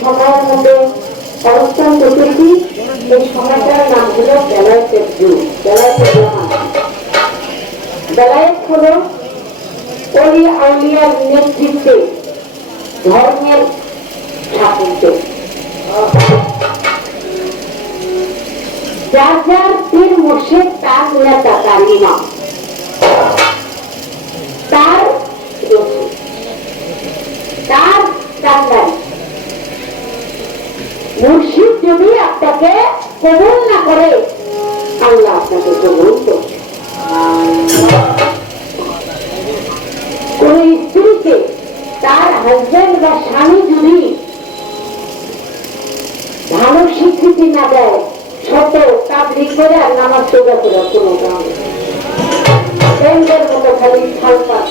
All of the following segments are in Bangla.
সময়ের মধ্যে অবস্থান করতেছি। এই সময়টার নাম হলো বেলায়েতের যুগ। বেলায়েত হলো ওলি আউলিয়ার নেতৃত্বে ধর্মের সাফল্য। যার যার পীর মুর্শিদ তার নেতা, তার ইমাম, তার রসুল, তার কান্দারি। মুর্শিদ যদি আপনাকে কবুল না করে, আল্লাহ আপনাকে কবুল করবে। কোন স্ত্রীকে তার হাজবেন্ড বা স্বামী যদি ভালো স্বীকৃতি না দেয়, ছোট তাবলিগ করে আর নামাজ সোজা করে কোনো দাম মতো খালি খাল পাক।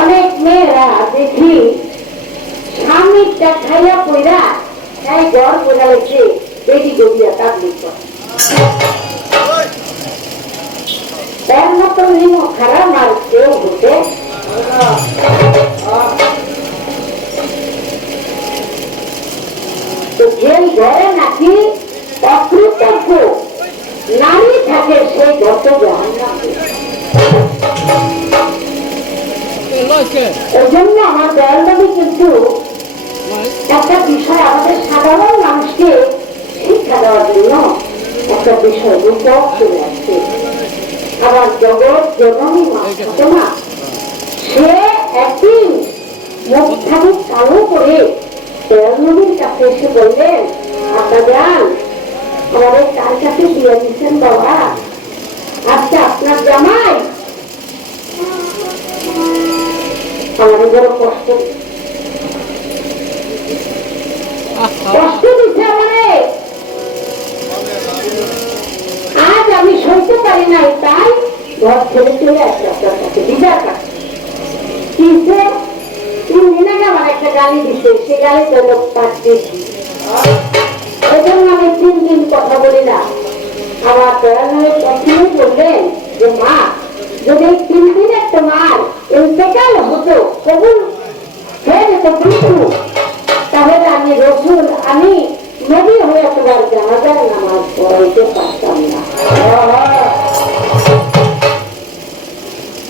অনেক মেয়েরা দেখি স্বামী খাইয়া পইরা তাই ঘর বোঝা লেগছে বেটি গড়িয়া তাবলিগ করে। তার মতো খারাপ আর কেউ হতে যেই ঘরে নাকি অকৃতজ্ঞ নারী থাকে সেই ঘরটা জাহান্নাম। ওই জন্য আমার দয়াল নবী কিন্তু একটা বিষয় আমাদের সাধারণ মানুষকে শিক্ষা দেওয়ার জন্য একটা বিষয় রূপক চলে আসছে। আবার জগৎ জননী মা ঘটনা, সে একদিন মুখ থাকুক কালো করে দয়াল নবীর কাছে এসে বললেন, আপনার যান আমাদের কার কাছে দিয়ে দিচ্ছেন বাবা, আজকে আপনার জামাই আমাদের বড় কষ্ট দিচ্ছে আমাদের, আজ আমি সইতে পারি নাই, তাই ঘর ছেড়ে চলে আসছে আপনার কাছে বিদায় কাছে। কিন্তু 3 দিন আগে আমার একটা গালি দিচ্ছে, সে গালি তো লোক পাচ্ছে, ওই জন্য আমি 3 দিন কথা বলি না। আমার দয়ালয়ে কখনো বললেন যে মা, যদি 3 দিন একটা মার ইন্তেকাল হতো, কবুল হয়ে যেত কিন্তু, তাহলে আমি রসুল, আমি নবী হয়ে তোমার জানাজার নামাজ পড়াইতে পারতাম না।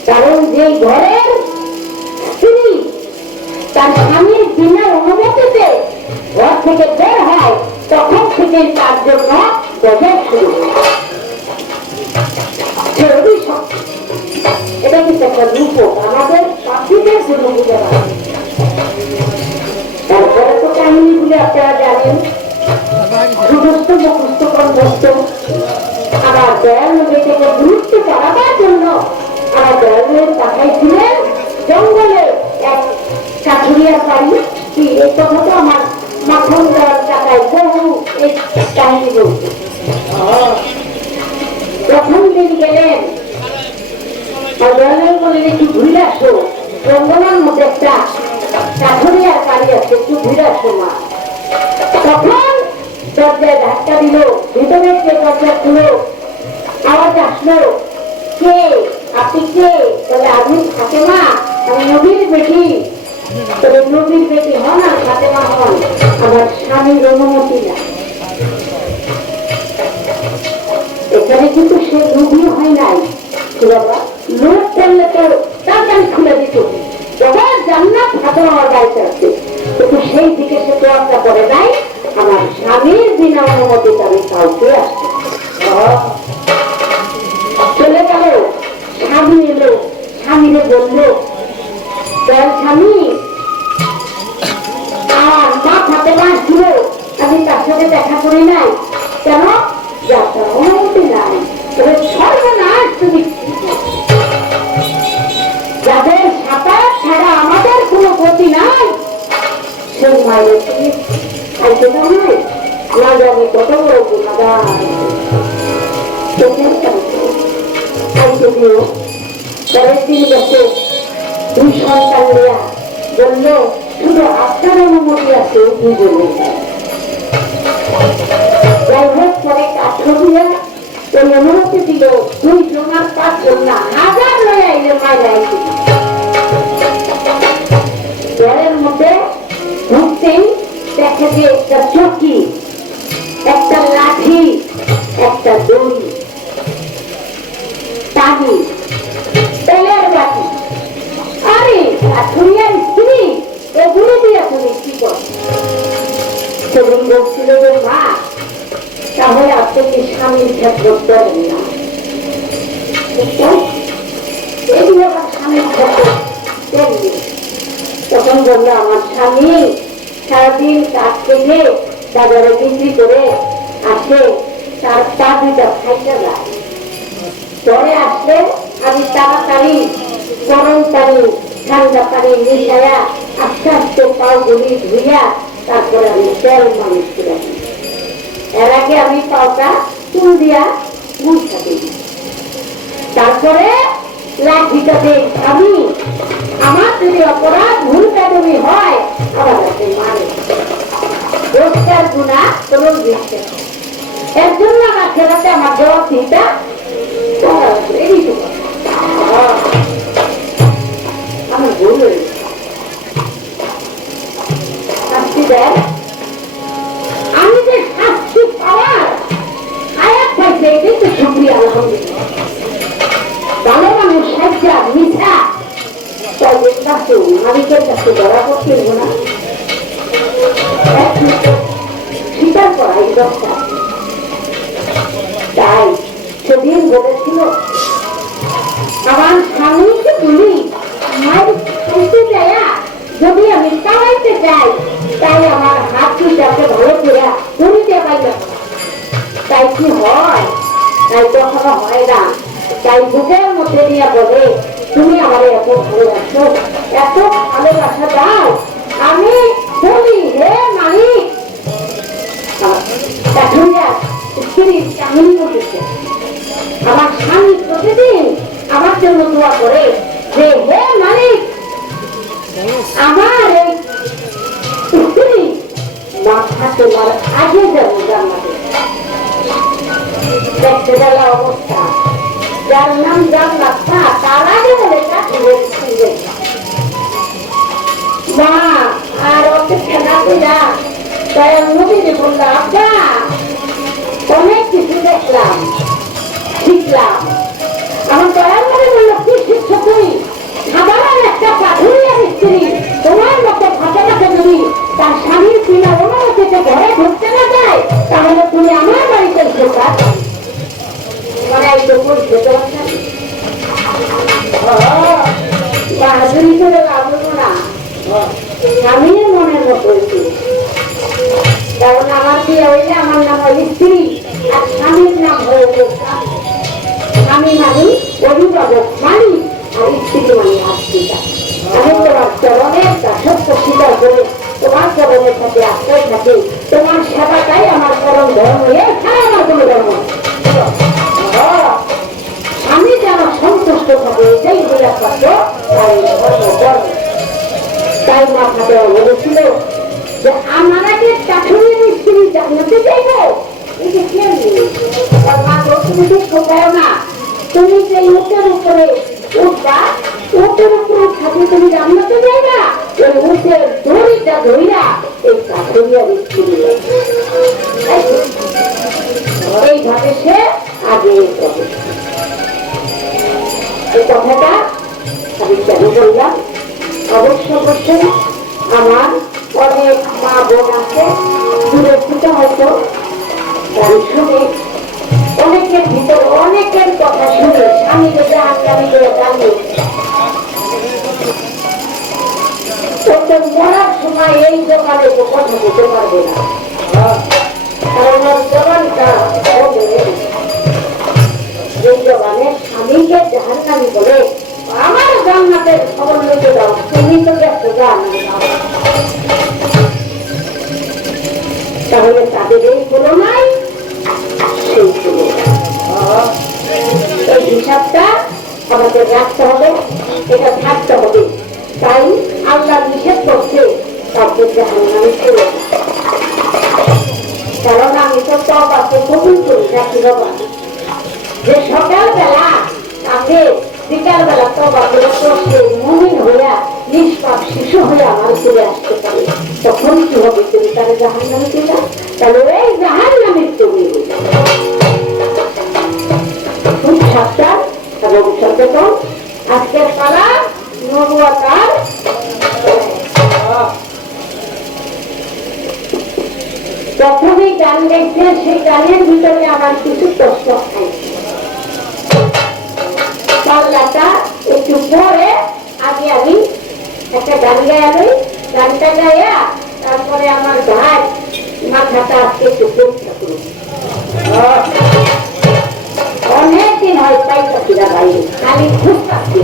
কারণ যে ঘরের স্ত্রী তার স্বামীর বিনা অনুমতিতে ঘর থেকে বের হয়, তখন থেকে তার জন্য গজব শুরু। এটা কিন্তু একটা রূপক আমাদের পাখিদের জন্য বুঝে পারে। তারপরে তো কাহিনীগুলি আপনারা জানেন, সুস্থ মুখস্থ কণ্ঠস্থ। আবার দয়াল নবীকে গুরুত্ব করাবার জন্য আমার দয়াল নবী পাঠাইছিলেন জঙ্গলে এক কাঠুরিয়ার বাড়ি। কি এই কথা তো আমার মাখন দেওয়ার টাকায় বহু এই কাহিনী বলছে। যখন তিনি গেলেন, দয়াল নবী বললেন একটু ঘুরে আসো, জঙ্গলের মধ্যে একটা কাঠুরিয়ার বাড়ি আছে, একটু ঘুরে আসো মা। তখন দরজায় ধাক্কা দিল, ভিতরে কে দরজা খুলো, আওয়াজ আসলো, কে আপনি কে? বলে আমি ফাতেমা, আমি নবীর বেটি। তবে নবীর বেটি হন আর ফাতেমা হন, আমার স্বামীর অনুমতি না। এখানে কিন্তু সে রুগী হয় নাই, লোক করলে তো তার কান খুলে দিত, জান্নাত হাতে আমার বাড়িতে আছে, কিন্তু সেই দিকে সে তোয়াক্কা করে নাই। আমার স্বামীর বিনা অনুমতিতে আমি কাউকে আসছি। চলে গেল, স্বামী এলো, স্বামীরে বললো, স্বামী আমার মা হাতে মাছ ছিল, আমি তার সাথে দেখা করি নাই কেন? যাত্রা অনুমতি নাই। তবে সর্বনাশ, তুমি যাদের সাঁতার ছাড়া আমাদের কোনো গতি নাই, সেই মায়ের তুমি খাইতে দাও নাই, না জানি কত বড় গুণাগার খাইতে দিও। পরের দিন গেছে, 2 সন্তান নেয়া বলল, শুধু আপনার অনুমতি আছে দুজনে। যাই হোক, পরে কাঠুরিয়া ওই অনুমতি দিল, 2 জন আর 5 জন না, 1000 লয়ে আইলে মায়ের আইতে তখন বললো আমার স্বামী সারাদিন কাজ থেকে বাজারে বিক্রি করে আসে, তার পা দুইটা খাইতে যায়। পরে আসলে আমি তাড়াতাড়ি গরম পানি ঠান্ডা পানি মিশাইয়া আস্তে আস্তে পাগুলি ধুইয়া তারপরে আমি তেল মালিশ করে দিই। এর আগে আমি পাওটা চুল দিয়া মুছা দিই, তারপরে লাঠিটা দিই। আমি আমার যদি অপরাধ ভুল কাজমি হয় আমার কাছে মানে রোজগার গুণা কোনো দিচ্ছে, এর জন্য আমার ছেলেতে আমার দেওয়া চিন্তা আমার ভুল হয়েছে। শাস্তি দেয়, আমি যে শাস্তি পাওয়ার আয়াত পাইছে এটাই তো শুকরিয়া আলহামদুলিল্লাহ। ভালো মানুষ সাজ্জা মিথ্যা তবে কাছে মালিকের কাছে ধরা করতে না, স্বীকার করা এই দরকার। তাই সেদিন বলেছিল আমার স্বামীকে তুমি মায়ের খাইতে যাইয়া যদি আমি কামাইতে চাই তাই আমার হাত দুটাকে ভালো করে ধরিতে পাইল। তাই কি হয়? তাই কখনো হয় না। তাই বুকের মধ্যে নিয়ে বলে তুমি আমার এত ভালোবাসো, এত ভালোবাসা দাও, আমি বলি হে মালিক। স্ত্রীর কাহিনী বলতেছে আমার স্বামী প্রতিদিন আমার জন্য দোয়া করে যে হে মালিক আমার এই স্ত্রী মাথা তোমার আগে যাবো জান্নাতে। দেখতে গেল অবস্থা, যার নাম জান্নাত তার আগে বলে মা আর অপেক্ষা না কইরা তাই নবীকে বললো আব্বা অনেক কিছু দেখলাম শিখলাম। আমার দয়ার মনে বললো কি শিখছো তুমি? সাধারণ একটা পাথুরিয়া স্ত্রী তোমার মতো ভাষা ভাষা যদি তার স্বামীর বিনা অনুমতিতে ঘরে ঢুকতে না যায় তাহলে তুমি আমার বাড়িতে ঢোকার বাহাদুরি করে লাগবো না, স্বামীর মনের মতো। কারণ আমার বিয়ে হইলে আমার নাম হয় স্ত্রী আর স্বামীর নাম হয়েছে স্বামী মানে অভিভাবক মানি আর স্ত্রী মানে আত্মীয়তা। আমি তোমার চরণের দাসত্ব স্বীকার করে তোমার চরণের সাথে আশ্রয় থাকি, তোমার সেবাটাই আমার চরণ ধর্ম, এছাড়া আমার কোনো ধর্ম। আমি যেন সন্তুষ্ট থাকি এটাই বোঝা পাত্র। তাই মাথা দেওয়া বলেছিল যে আমার আগে কাঠুরের স্ত্রী জান্নাতে যাইব। তুমি দুঃখ পাও না, তুমি যে উটের উপরে উঠবা, উটের উপরে থাকে তুমি জান্নাতে যাইবা। ওই উটের দড়িটা ধইরা এই কাঠুরিয়ার স্ত্রী এইভাবে সে আগে এই কথাটা আমি কেন বললাম? অবশ্য অবশ্যই আমার অনেক মা বোন আছে দূরে থেকে হয়তো গাড়ি শুনে অনেকের ভিতরে অনেকের কথা শুনে স্বামীকে জানিয়ে ওদের মরার সময় এই দোকানে তো কথা বলতে পারবে না, কারণ ওর দোকানটা এই দোকানে স্বামীকে জাহান্নামী বলে আমার জান্নাতের খবর লইতে দাও, তুমি তো দেখো তাহলে তাদের এই গুলো নাই সেই গুলো। এই হিসাবটা আমাদের রাখতে হবে, এটা থাকতে হবে। তাই আল্লাহ নিষেধ করছে তাদের জাহান্নামে চলে, কারণ আমি তো তওবাকে কবুল করি রাখি বাবা যে সকালবেলা তাকে বিকালবেলা তওবা করে করতে মুমিন হইয়া নিষ্পাপ শিশু হয়ে আমার ফিরে আসতে পারে, তখন কি হবে? তুমি তারা জাহান্নামে দিলা, তাহলে এই জাহান্নামের তুমি খুব সাবধান এবং সচেতন। আজকের পালা নবুয়াতার প্রথমে গান গাইছে, সেই গানের ভিতরে আমার কিছু প্রশ্ন পাল্লাটা একটু পরে আগে আমি একটা গান গায়ালো, গানটা গাইয়া তারপরে আমার ভাই মাথাটা আজকে একটু পরীক্ষা করুন। অনেকদিন হয় পাইতাছি না ভাই, খালি খুব পাচ্ছি।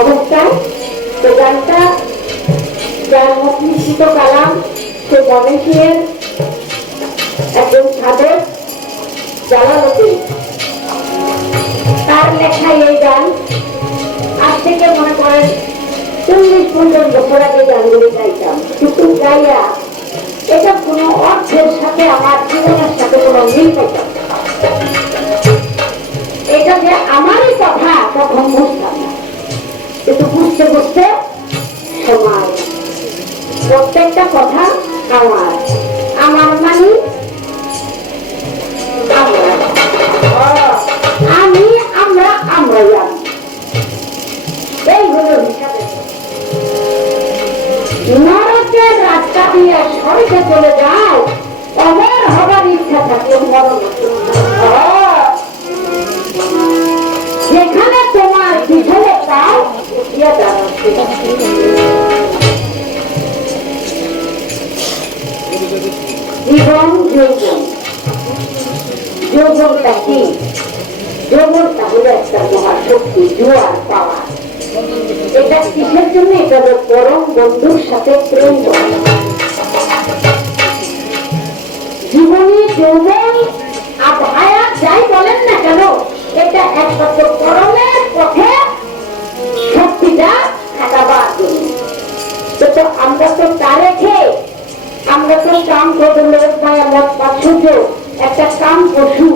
অবস্থায় তো গানটা যার মুখনিশ্চিত কালাম সে ময়মনসিংহের একজন সাধক জালালউদ্দিন, তার লেখা এই গান। আজ থেকে মনে করেন 40-50 বছর আগে গানগুলি গাইতাম, কিন্তু গাইয়া এটা কোনো অর্থের সাথে আমার জীবনের সাথে কোনো মিল পাইতাম না। এটা যে আমারই কথা তখন বুঝতাম না, কিন্তু বুঝতে বুঝতে সময় প্রত্যেকটা কথা আমার আমার মানে জীবন যৌবন, যৌবনটা কি? যৌবনটা হলো একটা মহাশক্তি, জোয়ার পাওয়া। এটা কিসের জন্য? এটা হলো পরম বন্ধুর সাথে প্রেম। জীবনী যৌবন আবহাওয়া যাই বলেন না কেন, এটা একমাত্র পরমের পথে শক্তিটা খাটাবার জন্য। তো আমরা তো তা রেখে আমরা তো কাম করবো, লোক পায় আমরা পাচ্ছুর্য একটা কাম পশু।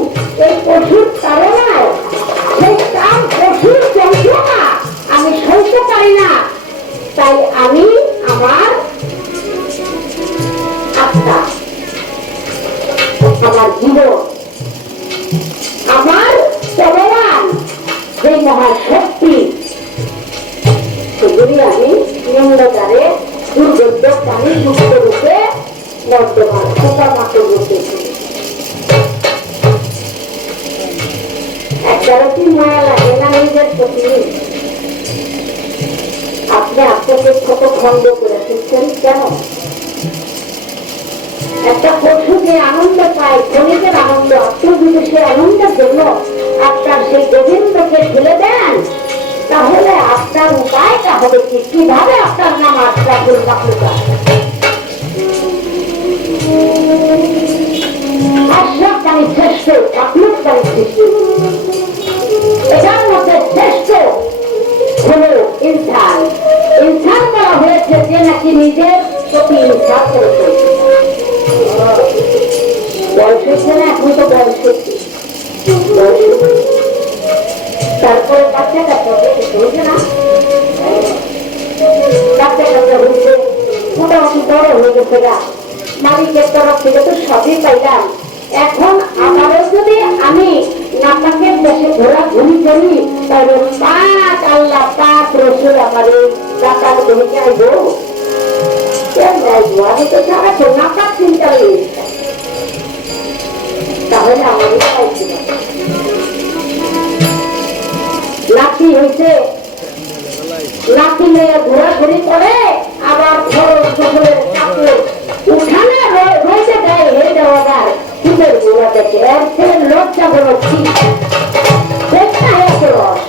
এই পশুর তাড়নায় সেই কাম পশুর যন্ত্রণা আমি সইতে পারি না। তাই আমি আমার আত্মা, আমার জীবন, আমার চলমান যে মহাশক্তি, সেগুলি আমি নিম্নকারে দুর্গত পানি যুক্ত রূপে বর্তমান পোকামাকড় রূপে একবারও কি মায়া লাগে না নিজের প্রতি? আপনি আপনাকে কত খন্ড করে শিখছেন কেন? একটা পশু যে আনন্দ পায়, ক্ষণিকের আনন্দ, আত্মবিশ্বাসের আনন্দের জন্য আপনার সেই গোবিন্দকে ফেলে দেন, তাহলে আপনার উপায়টা হবে কি? কিভাবে আপনার নাম আশরাফুল মাখলুকাত? আশরাফ মানে শ্রেষ্ঠ, মাখলুক মানে শ্রেষ্ঠ। এটার মধ্যে শ্রেষ্ঠ হলো ইনসান। ইনসান বলা হয়েছে যে নাকি নিজের প্রতি ইনসান করে চলছে। বয়স হচ্ছে না, এখন তো বয়স হচ্ছে, তারপরে বাচ্চা কাচ্চা হয়েছে না, বাচ্চা কাচ্চা হয়েছে, মোটামুটি বড় হয়ে গেছে গা, মালিকের তরফ থেকে তো সবই পাইলাম। এখন আবারও যদি আমি নাপাকের দেশে ঘোরাঘুরি করি, তাহলে পাক আল্লাহ পাক রসুল আমার এই টাকার জমিকে আইব, কেন আইব? আমি তো সারাক্ষণ নাপাক চিন্তা হয়ে তাহলে আমাদের পাইছি না। লাঠি হয়েছে, লাঠি নিয়ে ঘোরাঘুরি করে, আবার খরচ ফসলের কাপড় উঠানে রয়েছে দেয়, হে দেওয়ার ফুলের গোড়া দেখে এর থেকে লজ্জা বলো কি রস।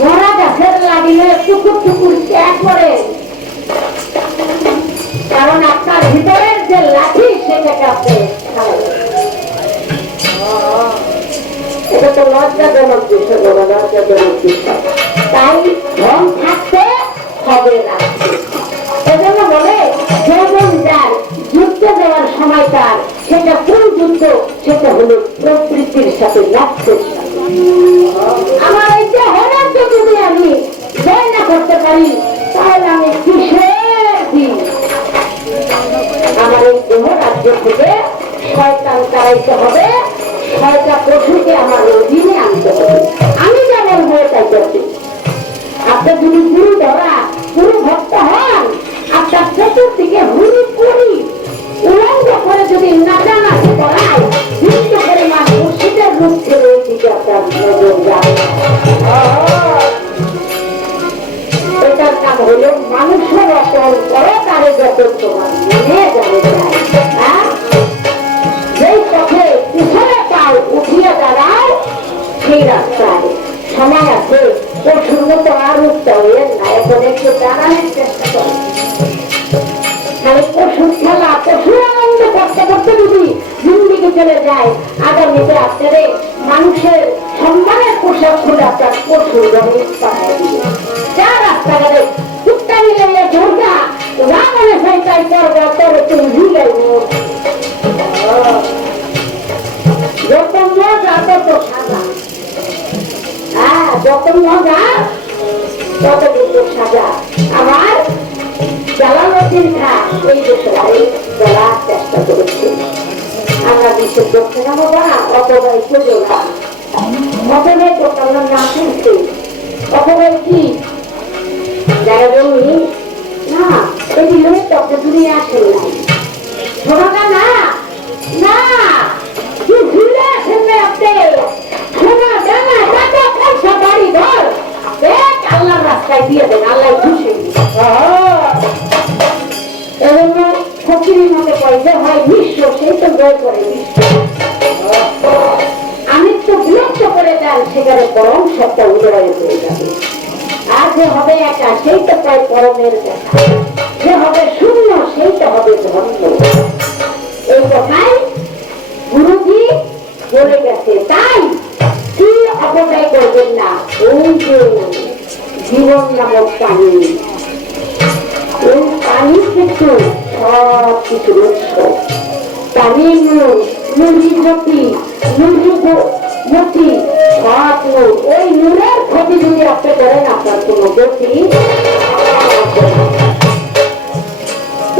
মরা গাছের লাগিয়ে টুকুর টুকুর ত্যাগ করে, কারণ আপনার ভিতরের যে লাঠি সেটাকে আপনি এটা তো লজ্জাজনক বিষয়, লজ্জাজনক বিষয়। তাই ধন থাকতে হবে রাখতে। এজন্য বলে যৌবন যার, যুদ্ধে যাওয়ার সময় তার, সেটা কোন যুদ্ধ? সেটা হলো প্রকৃতির সাথে, লাভের সাথে। আমার এই যে হরার্য যদি আমি জয় না করতে পারি, তাহলে আমি কিসের দিন? আমার এই দেহ রাজ্য থেকে শয়তান তাড়াইতে হবে, ছয়টা পশুকে আমার অধীনে আনতে হবে। আমি যেমন হয়ে তাই করছি। আপনার যদি গুরু ধরা, গুরু ভক্ত হন, আপনার চতুর্দিকে হুড়ি পুরি উলঙ্গ করে যদি নাচানাচি করায়, হিন্দু পরিমাণ মুর্শিদের রূপ ছেড়ে এই দিকে আপনার নজর যাবে। এটার নাম হলো মানুষের অটল করো তারে যত তোমার মনে যাবে যায়। হ্যাঁ, যেই পথে পিছনে পাও উঠিয়ে দাঁড়াও, সেই রাস্তায় সময় আছে। পশুর মতো আর উঠতে হইলেন না, এখন একটু দাঁড়ানোর চেষ্টা করেন। খালি পশুর খেলা, পশুর আনন্দ করতে করতে যদি জিন্দিগি চলে যায়, আগামীতে আপনারে মানুষের সম্মানের পোশাক খুলে আপনার পশুর রঙে পাঠিয়ে দিবে। যা রাস্তাঘাটে কুত্তা মিলে দুর্গা রামনে সাইটাই করবা, তবে তুমি ভুলেই যত মজা তত সাজা। হ্যাঁ, যত মজা তত কিন্তু সাজা। আবার জালালউদ্দিন খান এই দেশে বলার চেষ্টা করেছে, আমরা বিশ্বের দক্ষিণা বাবা অথবা উপজেলা অথবা দোকানের নাম শুনছি, অথবা কি যারা জমি না এগুলো তত দূরে আসেন না, শোনা না না কি ঘুরে আসেন না আপনি, শোনা জানা টাকা পয়সা বাড়ি ঘর ফকিরের মধ্যে পয়সা হয় নিঃস্ব, সেই তো জয় করে বিশ্ব। আমি তো বিরক্ত করে দেন, সেখানে পরম সত্তা উদয় হয়ে যাবে। আর যে হবে একা, সেই তো প্রায় পরমের দেখা। যে হবে শূন্য, সেই তো হবে ধন্য। এই কথাই গুরুজি বলে গেছে। তাই কি অপব্যয় করবেন না। ওই যে জীবন নামক পানি, ওই পানি কিন্তু সব কিছুর উৎস। পানির নূর, নুরি জ্যোতি, নুরি মতি, সব নূর। ওই নূরের ক্ষতি যদি আপনি করেন, আপনার কোনো গতি।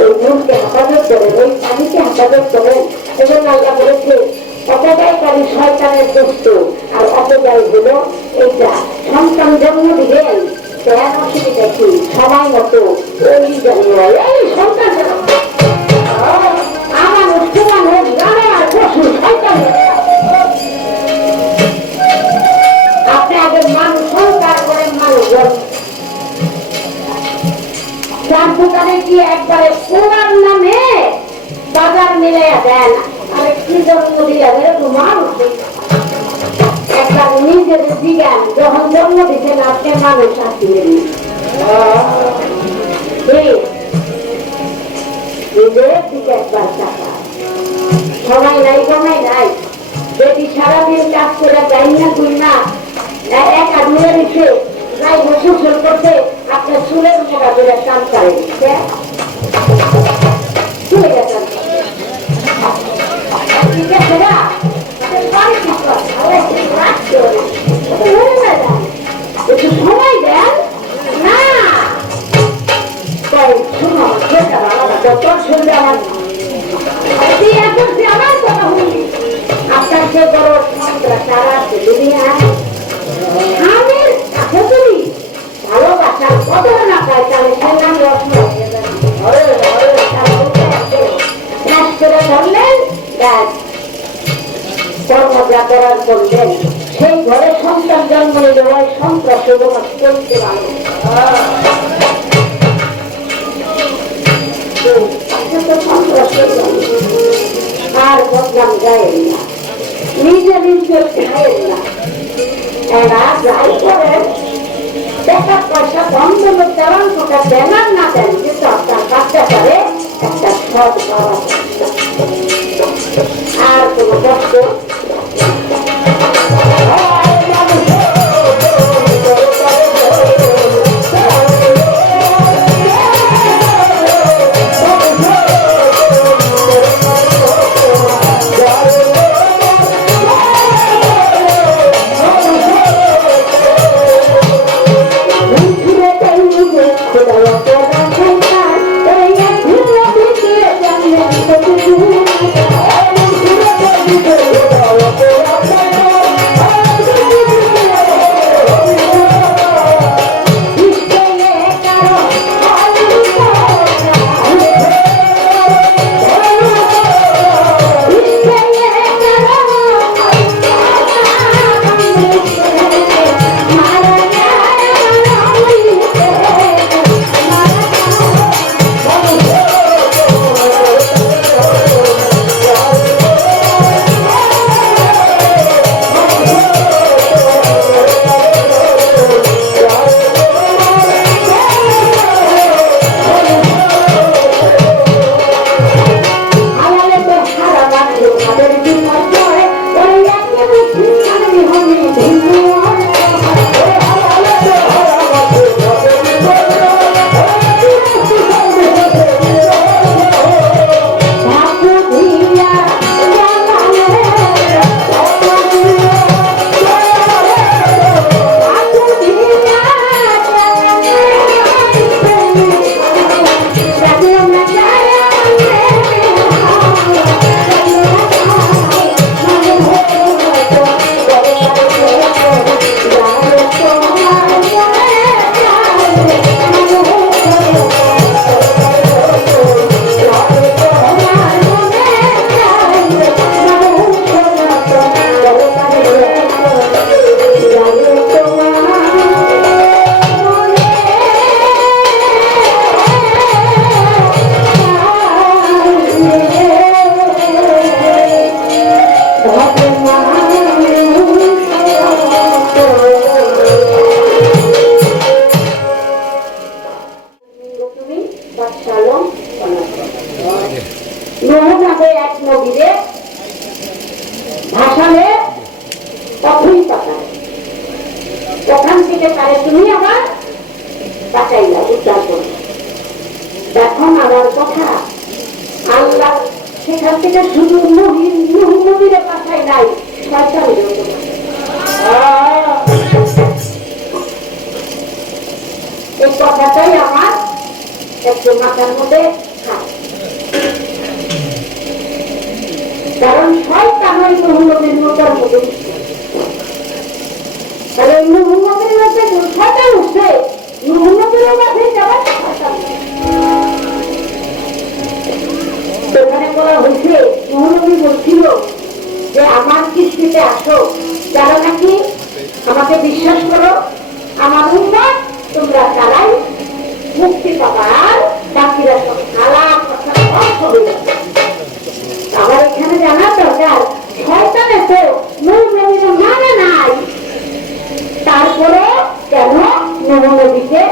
ওই নূরকে হেফাজত করেন, ওই পানিকে হেফাজত করেন। এবং আল্লাহ বলেছে অপব্যয়কারী শয়তানের দোস্ত। আর অপব্যয় হলো এইটা, সন্তান জন্ম দিলেন, কেন অসুবিধা কি, সময় মতো ওই জন্ম এই সন্তান আমানুষ কুমানুষ জানোয়ার পশু শয়তান। আপনি আগে মানুষ সংস্কার করেন, মানুষজন চার দোকানে কি একবারে কোরআন নামে বাজার মিলাইয়া দেন। আরে কি জন্ম দিলেন, এরকম মানুষ একটা নিজের জিজ্ঞান যখন জন্ম দিচ্ছেন আপনি মানুষ আসিলেন নিজের দিকে একবার টাকা সময় নাই, সময় নাই। যদি সারাদিন কাজ করে যাই না তুই না একা দূরে দিচ্ছে যাই গোসল করতে, আপনার চুলের মোটা করে কাম করেন, চলে গেছেন ঠিক আছে না। একটু সময় দেন না, শুনো তোর শুনবে আমার আমার কথা শুনবি। আপনার যে বড় সারা দুনিয়া স্বামীর কাছে তুমি ভালোবাসার কদর না পাই, তাহলে সেই নাম রত্ন করে ধরলেন, কর্মজা করার করলেন। সেই ঘরে সন্তান জন্ম নিলে ওই সন্ত্রাস করতে পারো। আর বদনাম গায়েন না, নিজে নিজে খায়েন না। এরা যাই করেন টাকা পয়সা বন্ধ দেওয়ান কোটা দেন আর না দেন, কিন্তু আপনার বাচ্চা করে একটা সৎ বাবা আর কোনো কষ্ট Thank you. নূহ নামে এক নবীরে ভাসালে তখনই পাঠায়, ওখান থেকে তারে তুমি আবার বাঁচাইলা, উদ্ধার করো। দেখো আমার কথা, আল্লাহ সেখান থেকে শুধু নূহ নবীরে পাঠায় নাই, শয়তানকে। এই কথাটাই আমার একটু মাথার মধ্যে খায়, কারণ শয়তান ওই নূহ নবীর মতার মধ্যে, তাহলে নূহ নবীর মধ্যে শয়তান উঠছে, নূহ নবীর মাঝে যাওয়ার শয়তান। সেখানে বলা হয়েছে, নূহ নবী বলছিল যে আমার কৃষ্টিতে আসো, যারা নাকি আমাকে বিশ্বাস করো, আমার উম্মত, তোমরা তারাই মুক্তি পাবা, আর বাকিরা সব আলাপ কথা হবে। আবার এখানে জানা দরকার, শয়তানে তো নূহ নবীর মানে নাই, তারপরে কেন নূহ নবীকে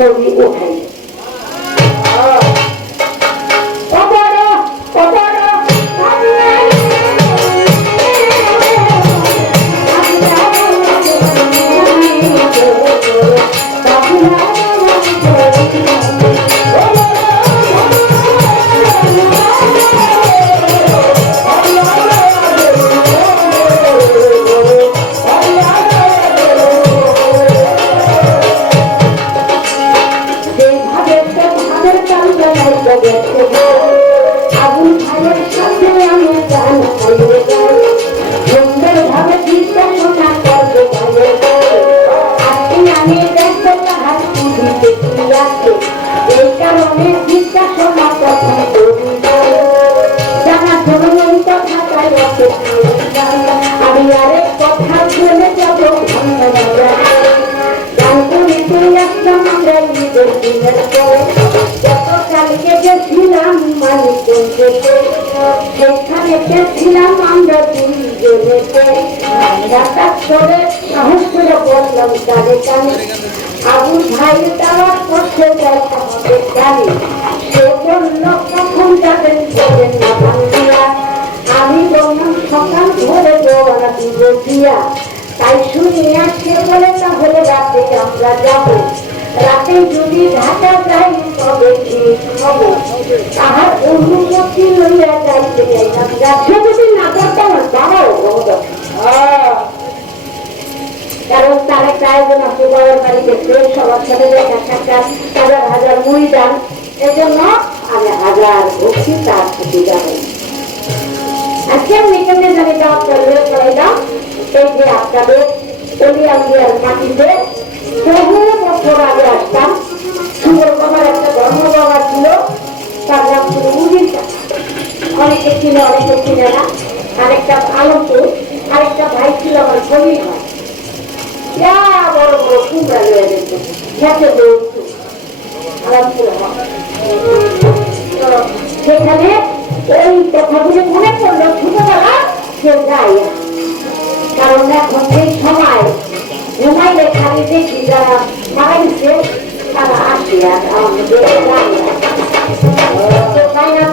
নবী উঠাই। আমি আরেক কথা শুনে যাব, কালকে গেছিলাম মানিকগঞ্জে, সেখানে গেছিলাম আমরা দুইজনেতে, হঠাৎ করে সাহস করে বললাম কানে কানে, আবু ভাই দাওয়াত করতে দেখা হবে জানি। সে বলল কখন যাবেন, বলেন না ভাঙ্গিয়া। আমি বললাম সকাল ধরে দেওয়ানা দিব দিয়া। তাই শুনিয়া সে বলে তাহলে রাতে আমরা যাব, রাতে যদি ঢাকা যাই তবে ঠিক হব, তাহার অনুমতি লইয়া যাইতে যাইতাম। সে যদি না করতাম বাবাও বলতো, কারণ তার একটা আয়োজন আছে, বাবার বাড়ি গেছে, সবার সাথে দেখা সাক্ষাৎ, হাজার হাজার মুড়ি দান, এই জন্য আমি হাজার ভক্তি তার সাথে যাবো। আজকে আমি এখানে জানি করাইলাম, এই যে আপনাদের অলিয়ার মাটিতে বহু বছর আগে আসতাম। সুন্দর বাবার একটা ধর্ম বাবা ছিল, তার নাম ছিল মুদির কাকা। অনেকে ছিল, অনেকে ছিল না। আরেকটা আলমপুর, আরেকটা ভাই ছিল আমার শরীর ভাই, বড় বড় কুমড়া রয়ে যেত, খেতে দৌড়ত আলমপুর। সেখানে ওই কথাগুলো মনে করলো ছোটবেলা কেউ যায়, কারণ এখন সেই সময় ঘুমাইলে খালি দেখি যারা মারা গেছে তারা আসে, আর আমাদের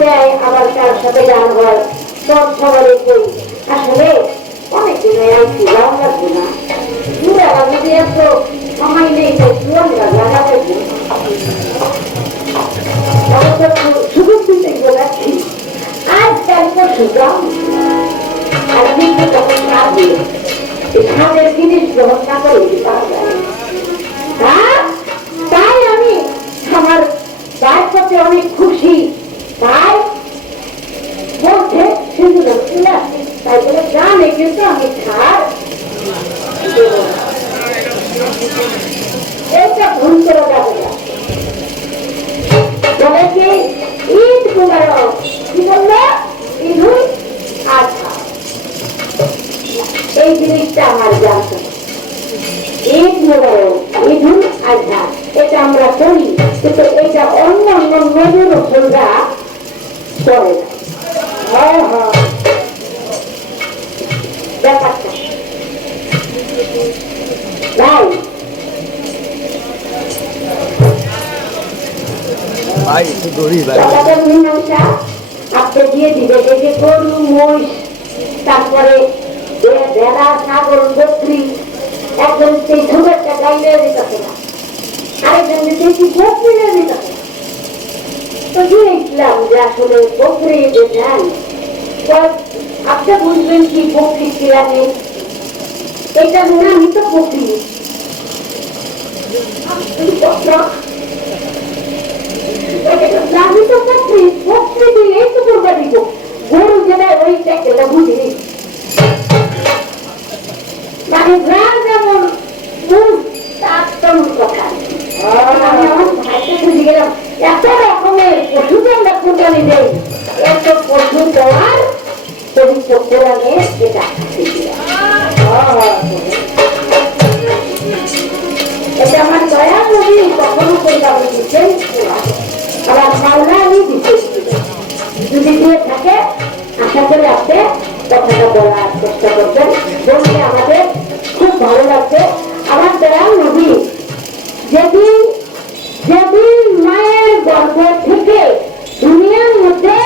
দেয়, আবার কার সাথে গান হয়, সব সবারই কই আসলে অনেক দিনে আইসি যাওয়া লাগবে না, দূরে যদি এত সময় নেই লাগাবে সুযোগ দিতে যাচ্ছি। আজকাল তো সুযোগ আর কিন্তু তখন না দিয়ে সাদের জিনিস গ্রহণ না করে পাওয়া যায়। তাই আমি আমার তার সাথে অনেক খুশি, তাই বলছে শুধু তাই বলে জানে, কিন্তু আমি ছাড় এটা ভুল করে যাবে না। বলে কি ঈদ মুবারক, কি বললো ঈদুল আজহা, এই জিনিসটা আমার জানতে। ঈদ মুবারক, ঈদুল আজহা এটা আমরা করি, কিন্তু এটা অন্য অন্য নজর ওরা করে না। ব্যাপারটা ভাই টাকাটা মীমাংসা আপনি দিয়ে দিবে, এই যে গরু মহিষ তারপরে ভেড়া ছাগল বকরি, একজন সেই ছোট একটা গাই নিয়ে দিতেছে না, আরেকজন দেখি বকরি নিয়ে দিতেছে না। তো দিয়েছিলাম যে আসলে বকরি যে নেন আপনি বুঝবেন কি বকরি কিরা নেই, এটা নামই তো বকরি। আমি তো বকরি বকরি দিলেই তো করবা দিব, গরু যেটা ওইটা কেটে বুঝিনি। মানে গ্রাম যেমন তার তেমন কথা। আমি আমার ভাইকে বুঝে গেলাম এত রকমের পশু আমরা কোরবানি দেই, এত পশু দেওয়ার পবিত্র কোরআনে এটা এটা আমার দয়া নবী কখনো কোরবানি দিচ্ছেন, আবার মাওলা আমি দিতে যদি দিয়ে থাকে আশা করে আপনি কথাটা বলার চেষ্টা করবেন, বলতে আমাদের খুব ভালো লাগছে। আমার দয়াল নবী যেদিন যেদিন মায়ের গর্ভ থেকে দুনিয়ার মধ্যে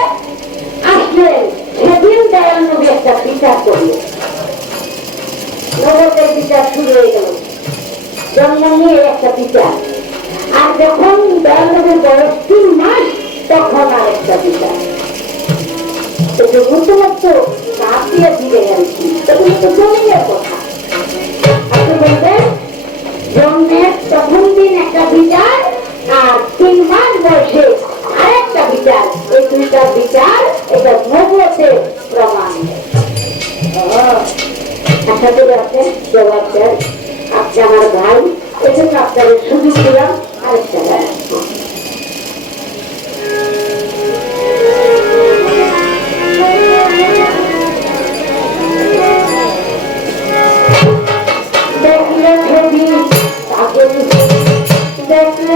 আসলেন সেদিন দয়াল নবী একটা বিচার করলেন, নবতের বিচার শুরু হয়ে গেল, জন্ম নিয়ে একটা বিচার। আর যখন দয়াল নবীর বয়স 3 মাস তখন আর একটা বিচার। একটু বুঝতে কাপ দিয়ে দিলে আর কি, তখন একটু জমিয়ে কথা আপনি বলবেন জন্মের প্রথম দিন একটা বিচার আর 3 মাস বয়সে আরেকটা বিচার, এই দুইটা বিচার এটা নবুয়তের প্রমাণ। আশা করে আপনি জবাব দেন, আপনি আমার ভাই, এজন্য আপনাদের সুযোগ দিলাম আরেকটা গান। দেখলে ছবি পাগল, দেখলে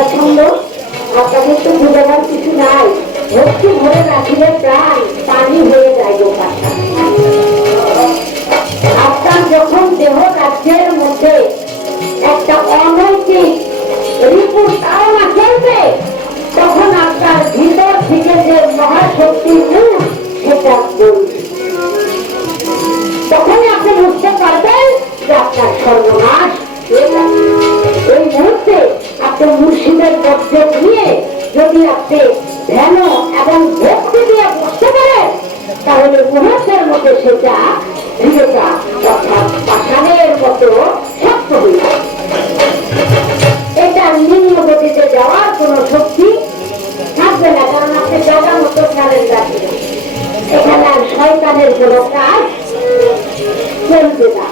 একটা ছন্দ, আপনাদের তো বুঝাবার কিছু নাই। ভক্তি ভরে রাখিলে প্রাণ পানি হয়ে যায় গো পাশা। আপনার যখন দেহ রাজ্যের মধ্যে একটা অনৈতিক রিপোর্ট ধারণা চলবে, তখন আপনার ভিতর থেকে যে মহাশক্তি মূল সেটা বলবে। তখনই আপনি বুঝতে পারবেন যে আপনার সর্বনাশ হয়ে যাবে। এই মুহূর্তে আপনি মুর্শিদের মধ্যে নিয়ে যদি আপনি ধ্যান এবং ভক্তি দিয়ে বুঝতে পারেন, তাহলে মুহূর্তের মধ্যে সেটা দৃঢ়তা অর্থাৎ পাষাণের মতো শক্ত হয়ে যায়। এটা নিম্ন গতিতে যাওয়ার কোন শক্তি থাকবে না, কারণ আপনি জায়গা মতো খেলেন রাখবেন। এখানে আর শয়তানের কোন কাজ চলবে না।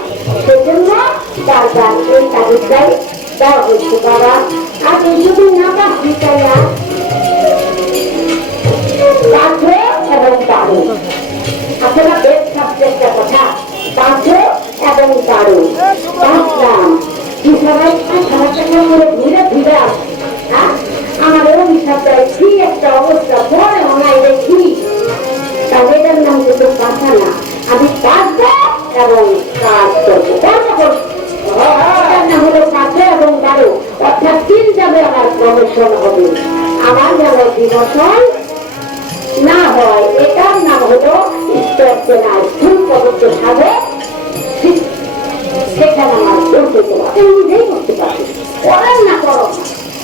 সেজন্য বারবার এই তালিকায় দেওয়া হয়েছে। বাবা আগে যদি না বাঁচি তাইয়া বাঁচো এবং বাড়ো। আপনারা বেশ থাকছে একটা কথা, বাঁচো এবং বাড়ো। বাঁচলাম কি সবাই 5,000 টাকা করে ঘুরে ঘুরে আসে। আমাদেরও হিসাব দেয় কি একটা অবস্থা, পরে অনায় দেখি। তাদের নাম কিন্তু বাঁচা না, আমি বাঁচবো এবং কাজ করবো, কর্ম করবো। এটার নাম হলো বাঁচো এবং বাড়ো, অর্থাৎ 3 যাবে আমার প্রমোশন হবে। আমার যেন ডিমোশন না হয়, এটার নাম হলো স্তর্চনায় ফুল পবিত্র সাধক। সেখানে আমার চলতে আপনি নিজেই করতে পারবেন। করেন না করম,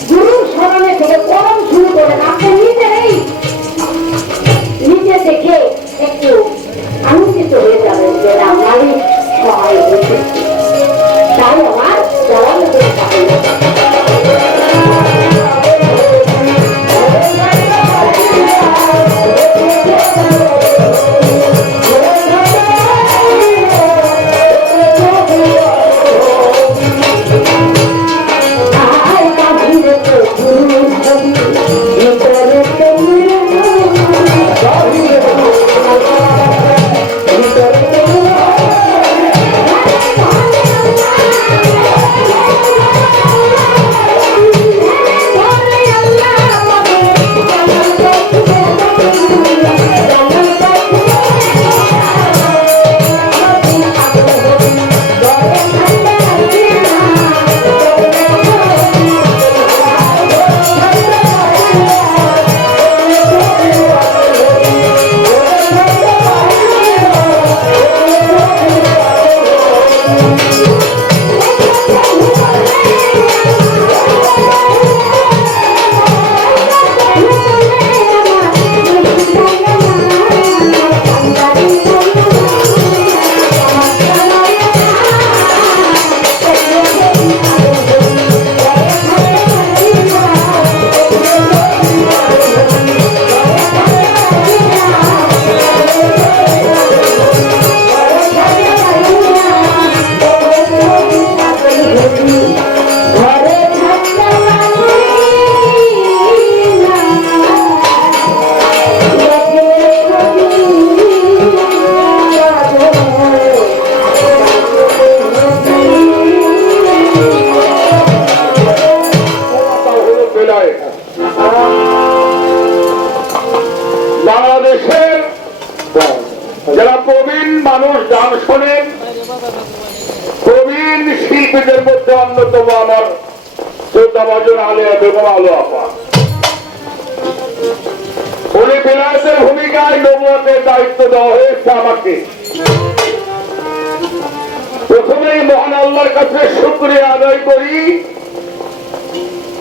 গুরুর স্মরণে থেকে করম শুরু করেন। আপনি নিজেই নিজে দেখে একটু আনন্দিত হয়ে যাবেন যে না, মালিক সহায় হয়েছে। তাই আমার যাওয়ার বাংলাদেশের যারা প্রবীণ মানুষ গান শোনেন, প্রবীণ শিল্পীদের মধ্যে অন্যতম আমার শ্রদ্ধাভাজন আলিয়া বেগম আলো আপা। উনি বিলাসের ভূমিকায় নবুয়তের দায়িত্ব দেওয়া হয়েছে আমাকে। প্রথমেই মহান আল্লাহর কাছে শুকরিয়া আদায় করি,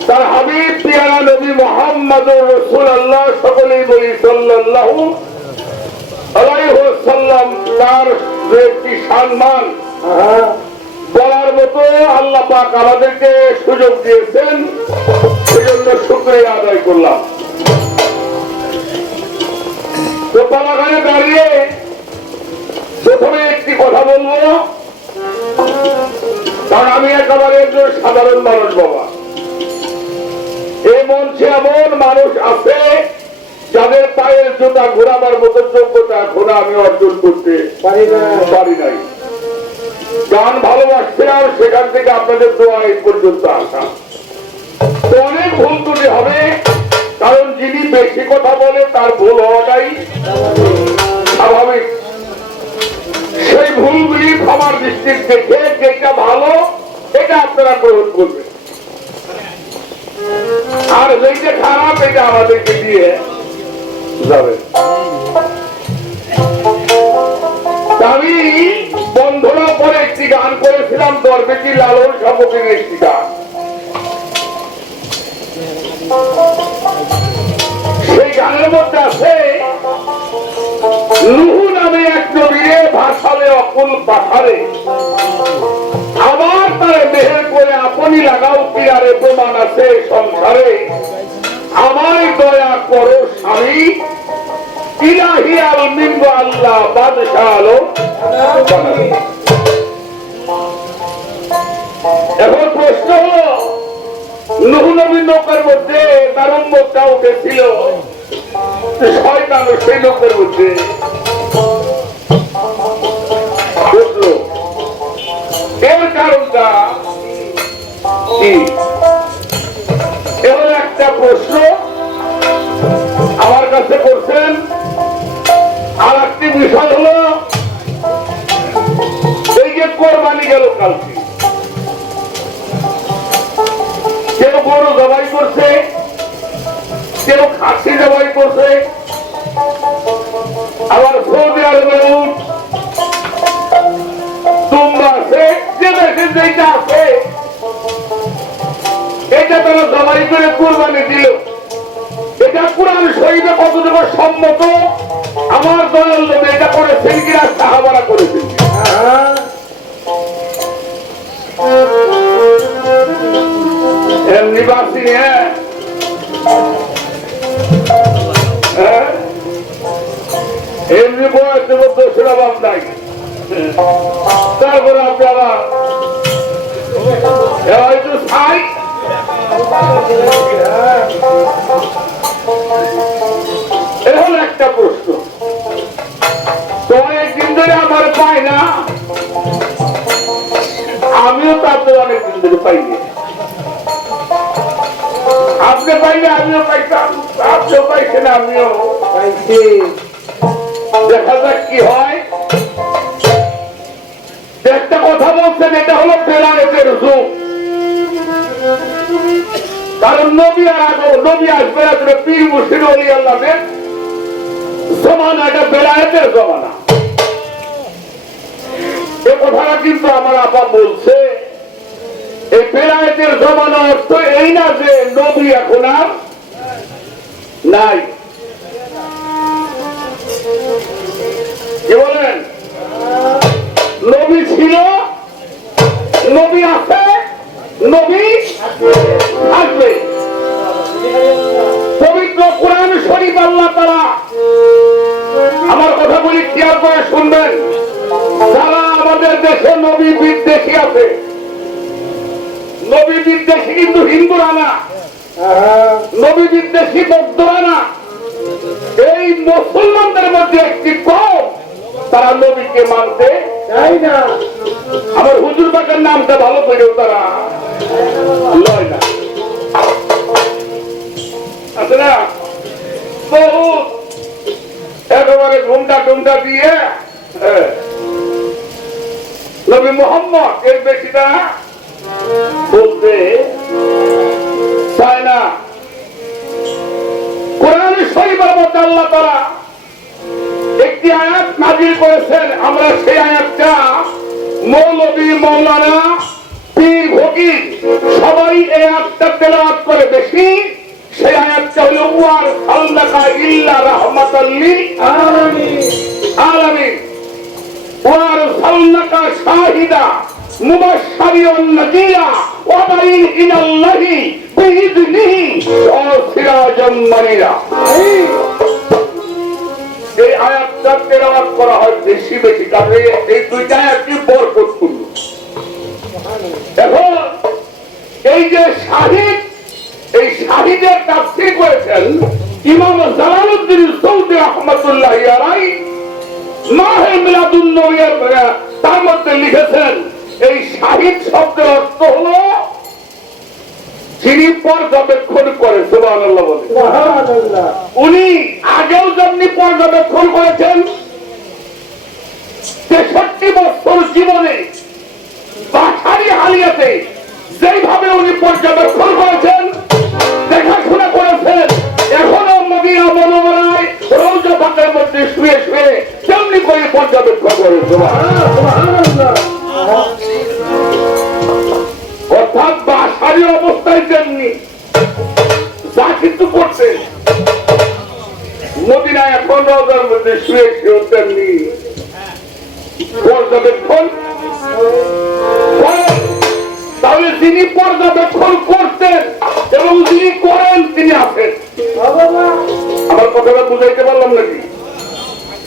তার হাবিব পিয়ারা নবী মুহাম্মদুর রাসূলুল্লাহ, সকলেই বলি সাল্লাল্লাহু আলাইহি ওয়াসাল্লাম, তার যে একটি সম্মান বলার মতো আল্লাহ পাক আমাদেরকে সুযোগ দিয়েছেন, সেজন্য শুকরিয়া আদায় করলাম। তো পালাখানে দাঁড়িয়ে প্রথমে একটি কথা বলবো, কারণ আমি একেবারে একজন সাধারণ মানুষ। বাবা, এই মঞ্চে এমন মানুষ আছে যাদের পায়ের জুতা ঘোরাবার মতো যোগ্যতা এখনো আমি অর্জন করতে পারি নাই। গান ভালোবাসছে আর সেখান থেকে আপনাদের দোয়া এই পর্যন্ত আসা। তো অনেক ভুল ত্রুটি হবে, কারণ যিনি বেশি কথা বলে তার ভুল হওয়াটাই স্বাভাবিক। সেই ভুলগুলি ক্ষমার দৃষ্টির দেখে যেটা ভালো এটা আপনারা গ্রহণ করবেন, আর যেটা খারাপ এটা আমাদেরকে দিয়ে যাবে। আমি বন্ধুরা পরে একটি গান করেছিলাম, দরবেশী লালন সম্পর্কে একটি গান। সেই গানের মধ্যে আছে, নুহু নামে এক নবীরে ভাষালে অকুল পাথারে, আবার তারে মেহের করে আপনি লাগাও পিয়ারে, প্রমাণ আছে সংসারে, আমায় দয়া করো স্বামী, ইলাহি আল মিনব আল্লাহ বাদশাহ আলো। এখন প্রশ্ন হলো, নুহু নবীর নৌকার মধ্যে তার উম্মতটা উঠেছিল, শয়তান সেই নৌকার মধ্যে উঠলো। এর কারণটা কি? এবার একটা প্রশ্ন আমার কাছে করছেন। আর একটি বিষয় হলো, এই যে কোরবানি গেল কালকে, কেউ গরু জবাই করছে, কেউ খাসি জবাই করছে, আবার সৌদি আরবে উট দুম্বা আছে, যে দেশে যেটা আছে এটা তারা জবাই করে কোরবানি দিল। এটা কোরআন শরীফে কতটুকু সম্মত? আমার দয়াল নবী এটা করেছেন কিনা, সাহাবারা করেছেন। এমনি বাসি এমনি বয়সের মধ্যে সেরকম নাই। তারপরে আপনারা হয়তো ছাই এখন একটা প্রশ্ন, তো অনেকদিন ধরে আমার পাই না, আমিও তো আপনার অনেকদিন ধরে পাইনি। আপনি পাইলে আমিও পাইতাম, আপনিও পাইছেন আমিও পাইছি। দেখা যাক কি হয়। একটা কথা বলছেন, এটা হলো বেলায়েতের যুগ, কারণ নবী আর আগে নবী আসবে না, পীর মুর্শিদ ওলি আল্লাহের জমানা, এটা বেলায়েতের জমানা। এ কথাটা কিন্তু আমার আপা বলছে। এই বেলায়েতের জমানা অর্থ এই না যে নবী এখন আর নাই। কি বলেন? নবী ছিল, নবী আছে, নবী আসবে। পবিত্র কোরআন শরীফ আল্লাহ তাআলা, আমার কথা বলি খেয়াল করে শুনবেন, যারা আমাদের দেশে নবী বিদ্বেষী আছে, নবী বিদ্বেষী কিন্তু হিন্দুরা না, নবী বিদ্বেষী বৌদ্ধরা না, এই মুসলমানদের মধ্যে একটি কম, তারা নবীকে মানতে চায় না। আমার হুজুর পাকের নামটা ভালো করেও তারা লয় না, আছে না? বহুত একেবারে ঘুমটা টুমটা দিয়ে নবী মোহাম্মদ এর বেশিটা বলতে চায় না। কোরআন শরীফের মধ্যে আল্লাহ তাআলা একটি আয়াত নাযিল করেছেন, আমরা সেই আয়াতটা মৌলভী মৌলানা পীর ফকির সবাই এই আয়াতটা তেলাওয়াত করে বেশি। সেই আয়াতটা হলো ওয়ার আল্লাকা ইল্লা রাহমাতাল লিল আলামিন ওয়ার সাল্লাকা শাহিদা মুবাশশিরান নাযীরা ওয়া বাইন ইলাল্লাহি বিইذনিহি ওয়া সিরাজাম মুনীরা। এই আয়াতটা তেলাওয়াত করা হয় বেশি বেশি, কারণ এই দুইটা আয়াতই বরকতপূর্ণ। এখন এই যে শাহিদ, এই শাহিদের তাফসীর করেছেন ইমাম জালালউদ্দিন সৌদি রাহমাতুল্লাহি আলাইহি মাহে মিলাদুন নবীর তার মধ্যে লিখেছেন, এই শাহিদ শব্দের অর্থ হলো যিনি পর্যাবে পর্যবেক্ষণ করেছেন 63 বছর জীবনে বাছারি হালিয়াতে যেইভাবে উনি পর্যবেক্ষণ করেছেন, দেখাশোনা করেছেন, এখনো মদিনা মনোমরায় রওজা পাকের মধ্যে শুয়ে শুয়ে তেমনি করে পর্যবেক্ষণ করেছেন। অর্থাৎ বাছারি অবস্থায় তেমনি যা কিছু করছেন, মদিনা এখন রওজার মধ্যে শুয়ে শুয়ে তেমনি পর্যবেক্ষণ করেন। তাহলে যিনি পর্যবেক্ষণ করতেন এবং যিনি করেন তিনি আছেন। আমার কথাটা বুঝাইতে পারলাম নাকি?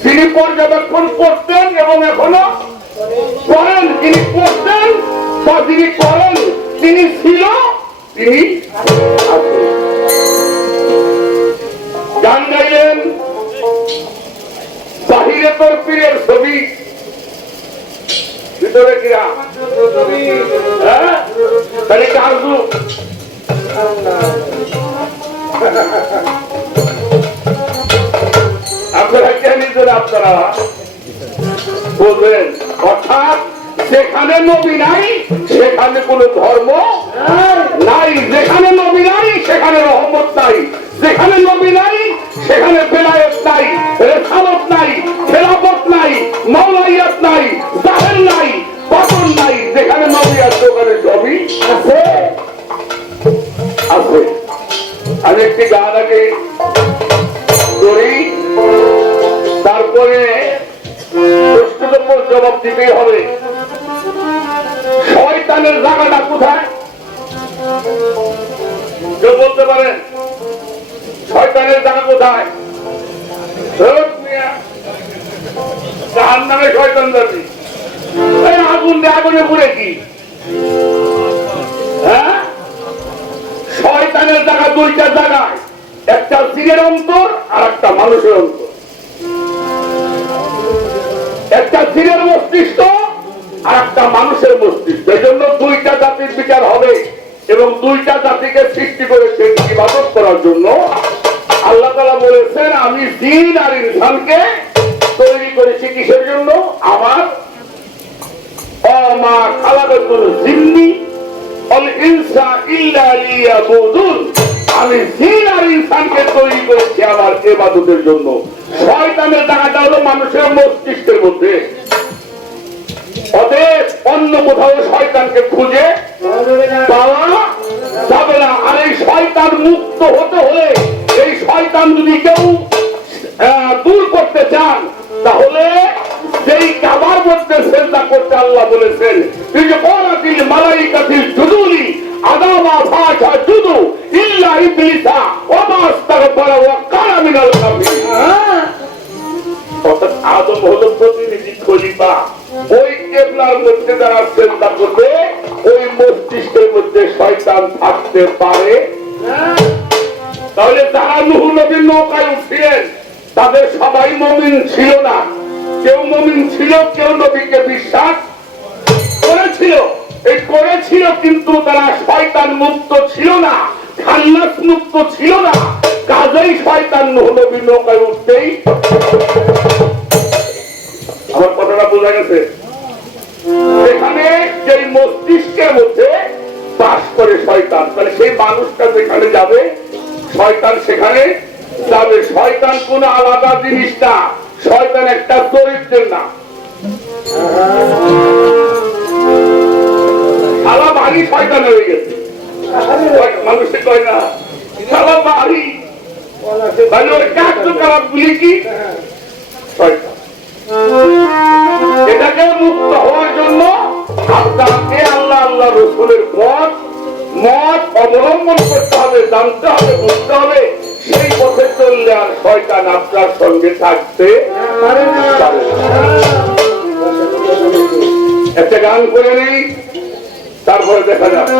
যিনি পর্যবেক্ষণ করতেন এবং এখনো করেন, যিনি করতেন বা যিনি করেন, তিনি ছিল, তিনি আছেন। গান গাইলেন, বাহিরে তোর পীরের ছবি, ভিতরে কিরা তাহলে কার যুগ? আপনারা কেন আপনারা বলবেন? অর্থাৎ যেখানে নবী নাই সেখানে কোন ধর্ম নাই, যেখানে নবী নাই সেখানে রহমত নাই, যেখানে নবী নাই সেখানে বেলায়েত নাই, রেসালত নাই, খেলাফত নাই, মাওলাইয়াত নাই, জাহের নাই, বাতন নাই। যেখানে নবী আছে ওখানে সবই আছে আছে। আমি একটি গান আগে করি, তারপরে প্রশ্নের জবাব দিতেই হবে। শয়তানের জায়গাটা কোথায় কেউ বলতে পারেন? শয়তানের জায়গা কোথায়? জাহান্নামে শয়তান যাবি, আগুন আগুনে পুড়ে কি? হ্যাঁ, শয়তানের জায়গা দুইটা জায়গায়, একটা জিনের অন্তর আর একটা মানুষের অন্তর। একটা জিনের মস্তিষ্ক আর একটা মানুষের মস্তিষ্ক। এই জন্য দুইটা জাতির বিচার হবে এবং দুইটা জাতিকে সৃষ্টি করেছে ইবাদত করার জন্য। আল্লাহ তাআলা বলেছেন, আমি জিন আর ইনসানকে তৈরি করেছি কিসের জন্য? আমার মা খালাকাতুল জিন্নি ওয়াল ইনসা ইল্লা লিয়াবুদুন। আমি জিন আর ইনসানকে তৈরি করেছি আমার ইবাদতের জন্য। শয়তানের জায়গাটা হলো মানুষের মস্তিষ্কের মধ্যে। অতএব অন্য কোথাও শয়তানকে খুঁজে পাওয়া যাবে না। আর এই শয়তান মুক্ত হতে হলে, এই শয়তান যদি কেউ দূর করতে চান, তাহলে যেই কাবার মধ্যে সেজদা করতে আল্লাহ বলেছেন, ইজবারাতিল মালাইকাতিল জুদুলি আদামা ফাজা জুদু ইল্লা ইবলিসা ওয়া মাস্তাগফারা ওয়া কানা মিনাল কাফিরিন। অর্থাৎ আদম হলো প্রতিনিধি খলিফা। ওই কেবলার মধ্যে যারা সেজদা করবে, ওই মস্তিষ্কের মধ্যে শয়তান থাকতে পারে না। তাহলে যারা নূহ নবীর নৌকায় উঠছিলেন তাদের সবাই মুমিন ছিল না। কেউ মুমিন ছিল, কেউ নবীকে বিশ্বাস করেছিল। এই করেছিল, কিন্তু তারা শয়তান মুক্ত ছিল না, খান্নাস মুক্ত ছিল না। কাজেই শয়তান নূহ নবীর নৌকায় উঠতেই। আমার কথাটা বোঝা গেছে? সেখানে যে মস্তিষ্কের মধ্যে বাস করে শয়তান, তাহলে সেই মানুষটা যেখানে যাবে শয়তান সেখানে যাবে। শয়তান কোন আলাদা জিনিস না, শয়তান একটা চরিত্রের না। সালা ভারী শয়তান হয়ে গেছে, মানুষে কয় না সালা ভারী, মানে ওর কার্যকলাপ গুলি কি শয়তান। এটাকে মুক্ত হওয়ার জন্য আপনাকে আল্লাহ আল্লাহ রসুলের মত অবলম্বন করতে হবে, জানতে হবে, বুঝতে হবে। সেই পথে চললে আর শয়তান আপনার সঙ্গে থাকতে পারে না। একটা গান করে নেই, তারপরে দেখা যাবে।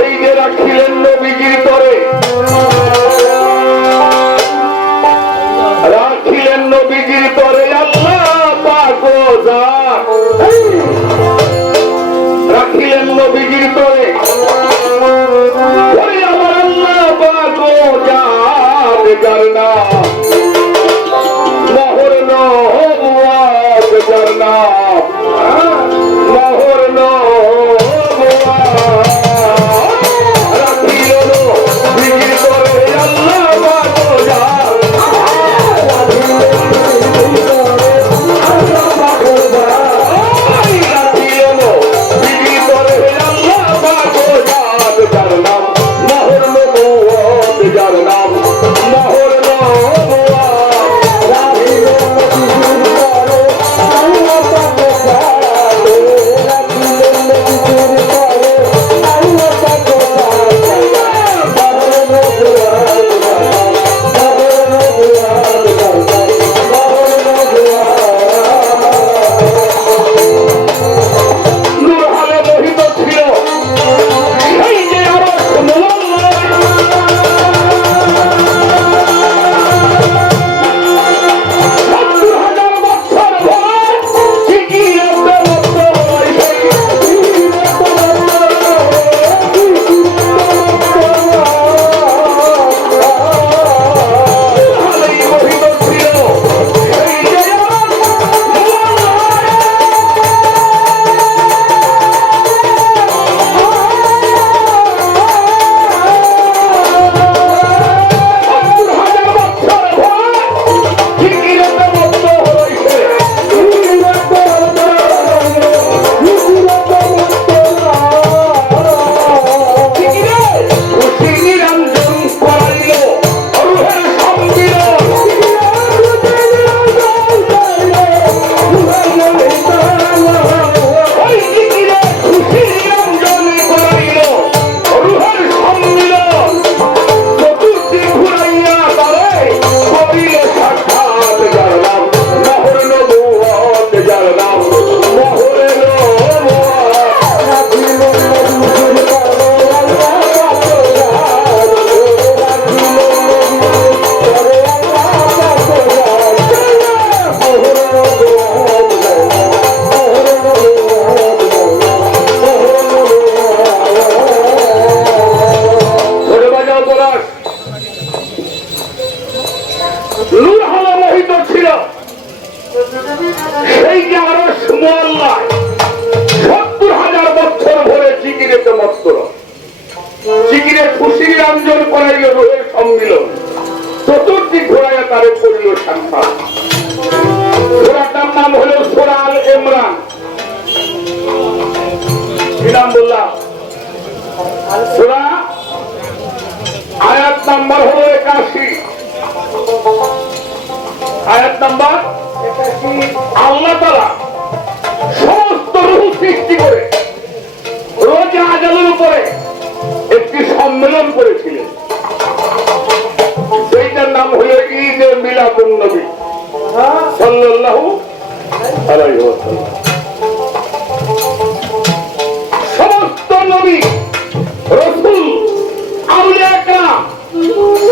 এই যে রাখিলেন নবীজির তরে, রাখিলেন নবীজির তরে আল্লাহ পাক নূর হলো মোহিত ছিল সেই যে আরো মোল্লায় ৭০,০০০ বছর ধরে জিকিরেতে মত্ত জিকিরে খুশির রঞ্জন করাইল রোহের সম্মিলন চতুর্দিক ঘোরাইয়া তারে করিল সাক্ষাৎ। সূরাটার নাম হলো সূরা আল ইমরান। কি নাম বললাম? সূরা, আয়াত নাম্বার হলো ৮১। আয়াত নাম্বার ৮১। আল্লাহ তাআলা সমস্ত রূহ সৃষ্টি করে রোজা আজানের উপরে একটি সম্মেলন করেছিলেন, সেইটার নাম হলো ঈদে মিলাদুন নবী সাল্লাল্লাহু আলাইহি ওয়াসাল্লাম। সমস্ত নবী, রাসূল, আউলিয়া কেরাম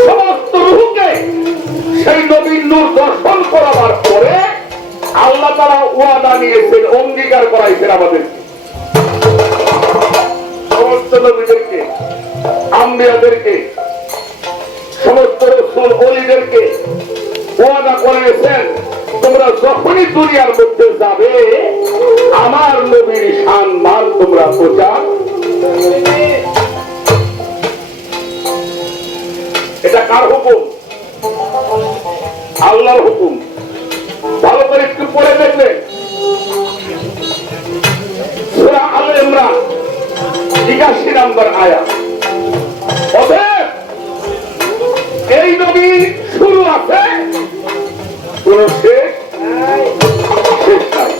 সমস্ত রূহকে সেই নবীর নূর দর্শন করাবার পরে আল্লাহ তাআলা ওয়াদা নিয়েছেন, অঙ্গীকার করাইছেন আমাদেরকে, সমস্ত নবীদেরকে, আম্বিয়াদেরকে, সমস্ত রাসূল ওলিদেরকে ওয়াদা করেছেন, তোমরা যখনই দুনিয়ার মধ্যে যাবে আমার নবীর শান মান তোমরা প্রচার। এটা কার হুকুম? আল্লাহর হুকুম। ভালো করে একটু পড়ে দেখবেন সূরা আল ইমরান ৮১ নম্বর আয়াত। অতএব এই নবী শুরু আছে, কোন শেষ নাই,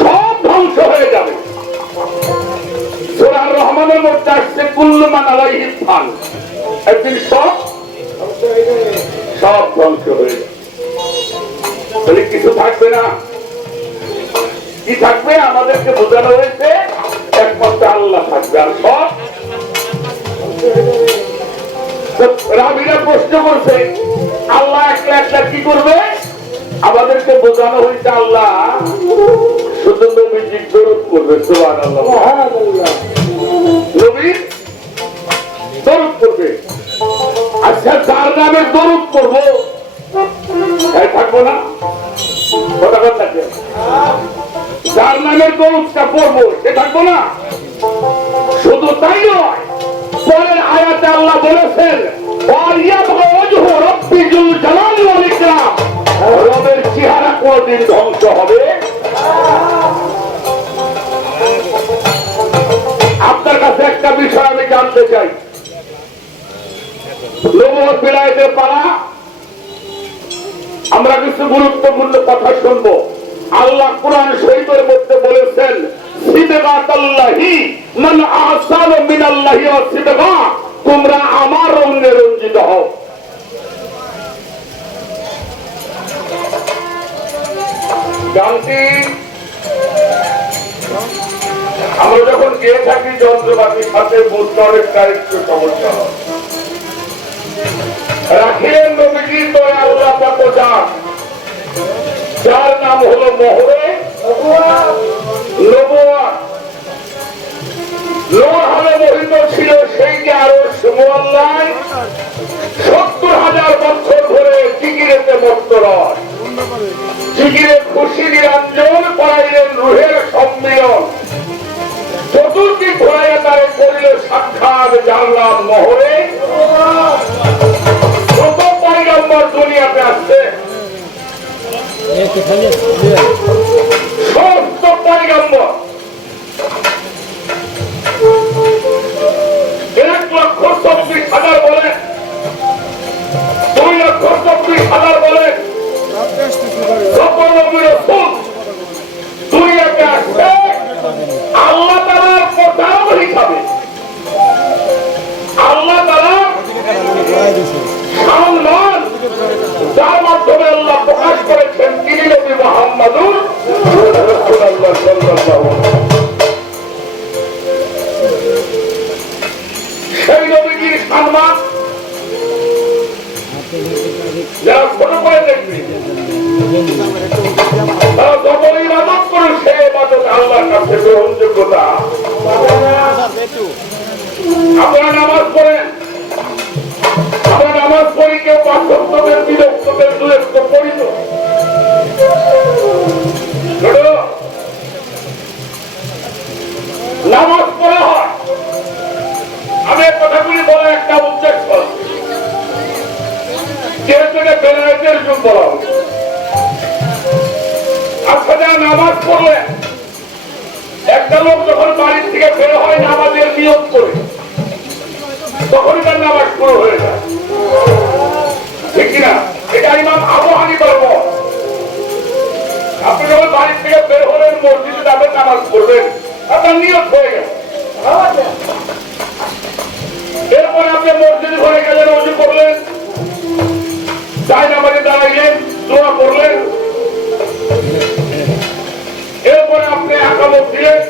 সব ধ্বংস হয়ে যাবে। সূরা আর রহমানের মধ্যে আসছে কুল্লু মান আলাইহি ফান, একদিন সব ধ্বংস হয়ে যাবে। তাহলে কিছু থাকবে না। কি থাকবে? আমাদেরকে বোঝানো হয়েছে একমাত্র আল্লাহ থাকবে, আর সব। রাবিরা প্রশ্ন করছে আল্লাহ একলা একলা কি করবে? আমাদেরকে বোঝানো হয়েছে আল্লাহ শুধু নবীজির দরুদ করবে। সুবহানাল্লাহ, নবীর দরুদ করবে। আচ্ছা, যার নামে দরুদ করবো থাকবো না? কথা কথা, যার নামে দরুদটা পড়বো সে থাকবো না? শুধু তাই নয়, পরের আয়াতে আল্লাহ বলেছেন রবের চেহারা কোনদিন ধ্বংস হবে। আপনার কাছে একটা বিষয় আমি জানতে চাই। নবুয়ত বিলায়েতের পালা, আমরা কিছু গুরুত্বপূর্ণ কথা শুনবো। আল্লাহ কুরআন শরীফের মধ্যে বলেছেন সিদগাতাল্লাহি মান আহসানু মিনাল্লাহি ওয়া সিদগা, তোমরা আমার রঙে রঞ্জিত হও। গানটি আমরা যখন গিয়ে থাকি যন্ত্রপাতির সাথে বুঝতে অনেকটা একটু সমস্যা হয়। রাখিলেন নবীজি তো আল্লাহ পাক জান, যার নাম হলো মোহরে নবুয়ত। নূর হলে মোহিত ছিল সেই যে আরো মোল্লায় ৭০,০০০ বছর ধরে জিকিরেতে মত্ত রয়, জিকিরে খুশি নিরঞ্জন করাইলেন রুহের সম্মিলন, চতুর্দিক ঘোরাইয়া তারে করিল সাক্ষাৎ, জানলাম মোহরে। কত পয়গম্বর দুনিয়াতে আসছে, সমস্ত পয়গম্বর ১,২৪,০০০ বলেন, ২,২৪,০০০ বলেন, সকল নবী রাসূল দুনিয়াতে আসছে আল্লাহ তাআলার প্রধান হিসাবে। আল্লাহ তাআলা সম্মান যার মাধ্যমে আল্লাহ প্রকাশ করেছেন তিনি নবী মুহাম্মদুর রাসূলুল্লাহ সাল্লাল্লাহু আলাইহি ওয়াসাল্লাম। সেই নবীজির সম্মান যারা ছোট করে দেখবে তারা যত ইবাদত করে সে ইবাদত আল্লাহর কাছে গ্রহণযোগ্যতা। আপনারা নামাজ পড়েন, আমরা নামাজ পড়ি, কেউ ৫ ওয়াক্তের ৩ ওয়াক্তের ২ ওয়াক্ত পড়ি তো। নামাজ পড়া হয়, আমি কথাগুলি বলার একটা উদ্দেশ্য, যেহেতু এটা বেলায়েতের যুগ বলা হবে। আচ্ছা, যারা নামাজ পড়লেন, একটা লোক যখন বাড়ির থেকে বের হয় নামাজের নিয়ত করে, তখনই তার নামাজ শুরু হয়ে যায়, ঠিক কিনা? এটা ইমাম আবু হানিফার মত। আপনি যখন বাড়ির থেকে বের হলেন, মসজিদে যাবেন, নামাজ পড়বেন, আপনার নিয়ত হয়ে গেল। এরপরে আপনি মসজিদে ঘরে গেলেন, ওযু করলেন, জায়নামাজে দাঁড়াইলেন, দোয়া করলেন, এরপরে আপনি আকামত দিলেন,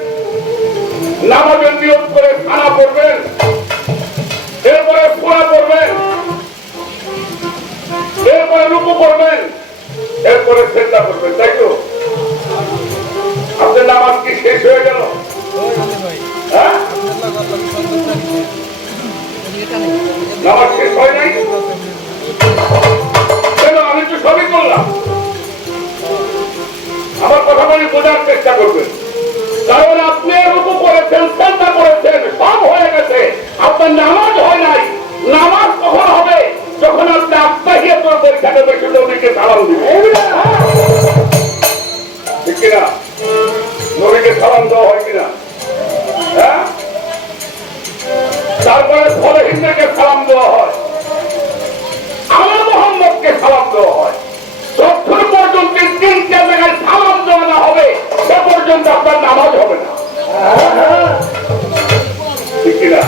নামাজের নিয়ত করে খানা পড়বেন, এরপরে সূরা পড়বেন, এরপরে রুকু করবেন, এরপরে সিজদা করবেন, তাই তো? আপনার নামাজ কি শেষ হয়ে গেল? হ্যাঁ, নামাজ শেষ হয় নাই কেন? আমি তো সবই করলাম। আমার কথা বলে বোঝার চেষ্টা করবেন, কারণ আপনি রুকু করেছেন, সিজদা করেছেন, সব হয়ে গেছে, আপনার নামাজ হয় নাই। নামাজ কখন হবে? যখন আপনি আত্মাহিয়াতুল পরীক্ষাতে বসে নবীকে সালাম দিবেন, ঠিক কিনা? নবীকে সালাম দেওয়া হয় কিনা? হ্যাঁ, তারপরে ফলহীনকে সালাম দেওয়া হয়, আলা মুহাম্মদকে সালাম দেওয়া হয়। যতক্ষণ পর্যন্ত 3টা জায়গায় সালাম দেওয়া না হবে, সে পর্যন্ত আপনার নামাজ হবে না, ঠিক কিনা?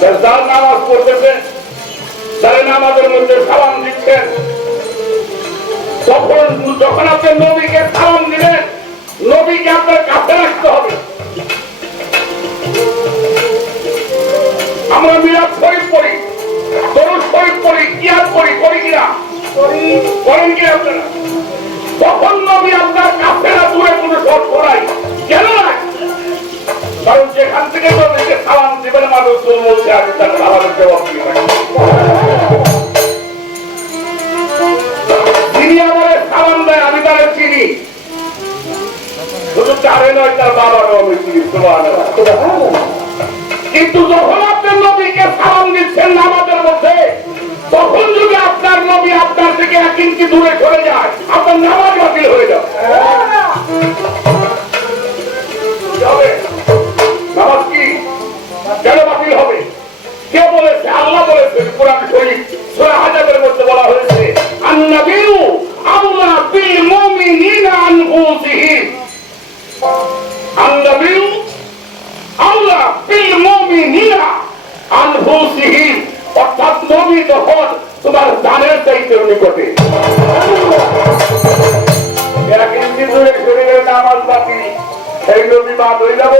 যার নামাজ পড়তেছে, যারা নামাজের মধ্যে সালাম দিচ্ছেন, তখন যখন আপনি নবীকে সালাম দিলেন, নবীকে আপনার কাছে রাখতে হবে। আমরা মিলাদ শরীফ পড়ি, দরুদ শরীফ পড়ি, কিয়াত পড়ি, করি কিনা? করেন কি আপনারা? তখন নবী আপনার কাছে না, দূরে কোনো শর্ত নাই, কেন না? কারণ যেখান থেকে নবীকে সালাম দিবেন, মানুষ বলছে আমি তার সালামের জবাব দিয়ে রাখি। তিনি আমার সালাম দেয়, আমি তারা চিনি, শুধু তারে নয়, তার বাবারও আমি চিনি। কিন্তু যখন আপনি নবীকে সালাম দিচ্ছেন নামাজের মধ্যে, তখন যদি আপনার নবী আপনার থেকে 1 ইঞ্চি দূরে সরে যায়, আপনার নামাজ বাতিল হয়ে যাবে। নামাজ কি কেন বাতিল হবে? কে বলেছে? আল্লাহ বলেছেন কোরআন শরীফ সূরা হাজাবের মধ্যে বলা হয়েছে, আন-নাবিয়্যু আওলা বিল মুমিনিনা আনফুসিহিম। আন-নাবিয়্যু আওলা বিল মুমিনিনা আনফুসিহিম, অর্থাৎ নবী তখন তোমার জানের চাইতে নিকটে। কিন্তু দূরে সরে গেলে নামাজ বাতিল, সেই নবী বাদ হয়ে যাব।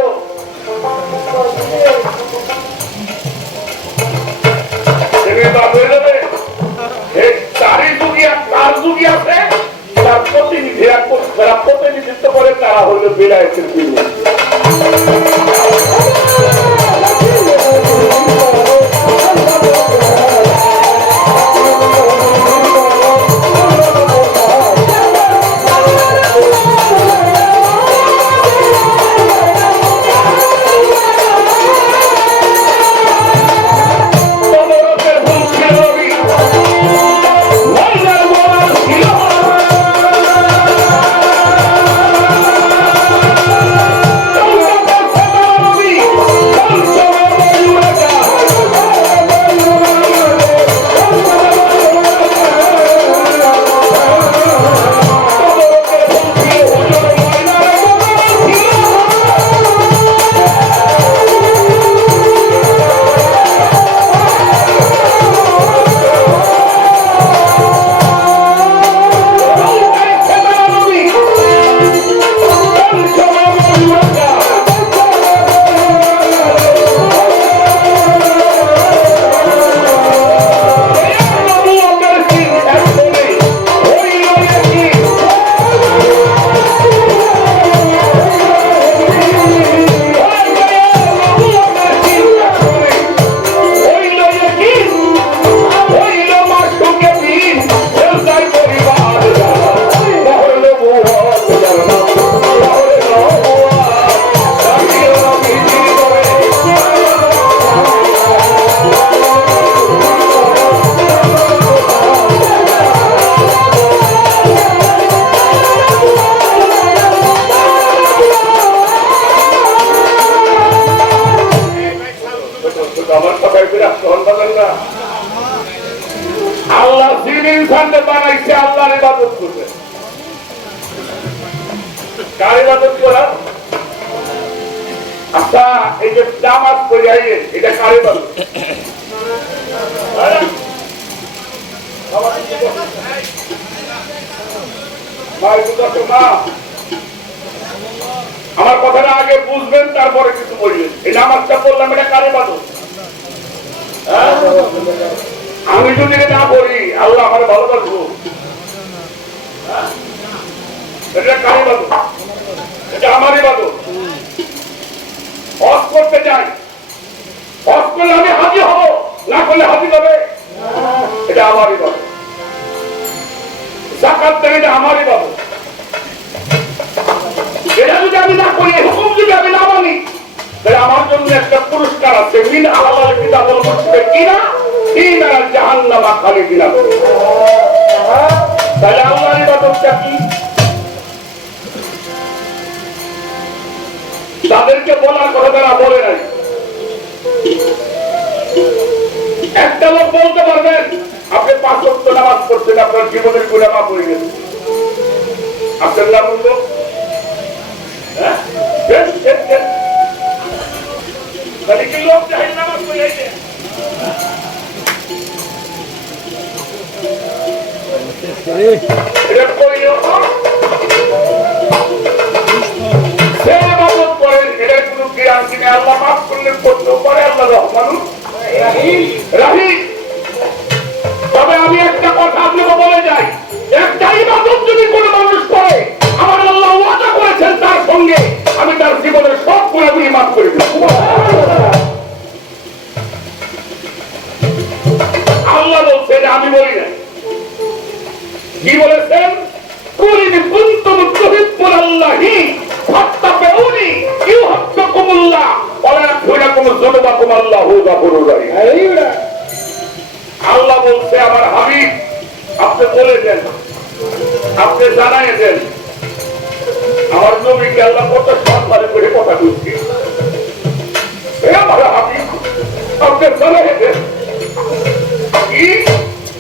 বাদ হয়ে যাবে। তারই যুগী তার যুগী আছে, তার প্রতিনিধিরা যারা প্রতিনিধিত্ব করে, তারা হইল বেলায়েতের যুগ। কার ইবাদত করা? আচ্ছা, এই যে নামাজ পড়ে আইলেন, এটা কার ইবাদত? আমার কথাটা আগে বুঝবেন, তারপরে কিছু বলবেন। এই নামাজটা পড়লাম, এটা কার ইবাদত? আমি যদি না পড়ি, আল্লাহ আমার ভালোবাসবো? এটা কার ইবাদত? এটা আমার ইবাদত। হজ করতে যাই, হজ করলে আমি হাজি হব, না করলে হাজি হবে? এটা আমার ইবাদত। যাকাত দেয়, এটা আমার ইবাদত। এটা যদি আমি না করি, হুকুম যদি আমি না মানি, তাহলে আমার জন্য একটা পুরস্কার আছে, মিন আহলাল কিতাবুল মুশরিকিনা ফী নার জাহান্নামা খালিদিনা। তাহলে আল্লাহর ইবাদতটা কি? তাদেরকে বলার কথা তারা বলে নাই। একটা লোক বলতে পারবেন আপনি 5 ওয়াক্ত নামাজ পড়ছেন, আপনার জীবনের গুনাহ মাফ হয়ে গেছে? আপনার নাম বলবো? তাহলে কি লোক জাহিল নামাজ পড়ে আছে? এটা করিও সে ইবাদত করেন, এটার কোনো জ্ঞান কিনে আল্লাহ মাফ করলে করতেও পারে। আল্লাহ রহমানুর রাহিম। তবে আমি একটা কথা আপনাকে বলে যাই, একটা ইবাদত যদি কোনো মানুষ করে, আমার আল্লাহ ওয়াদা করেছেন তার সঙ্গে আমি তার জীবনের সব গুনাহগুলি মাফ করে দেব। আল্লাহ বলছেন, আমি বলি না। কি বলেছেন? কুল ইন কুনতুম তুহিব্বুনাল্লাহি ফাত্তাবিউনি ইউহিব্বুকুমুল্লাহ ওয়া ইয়াগফির লাকুম যুনুবাকুম আল্লাহু গফুরুর রহিম। আল্লাহ বলছে, আমার হাবিব আপনি বলে দেন, আপনি জানাই দেন, আমার নবীকে আল্লাহ কত সম্মান করে কথা বলছি। আমার হাবিব আপনি জানাই দেন কি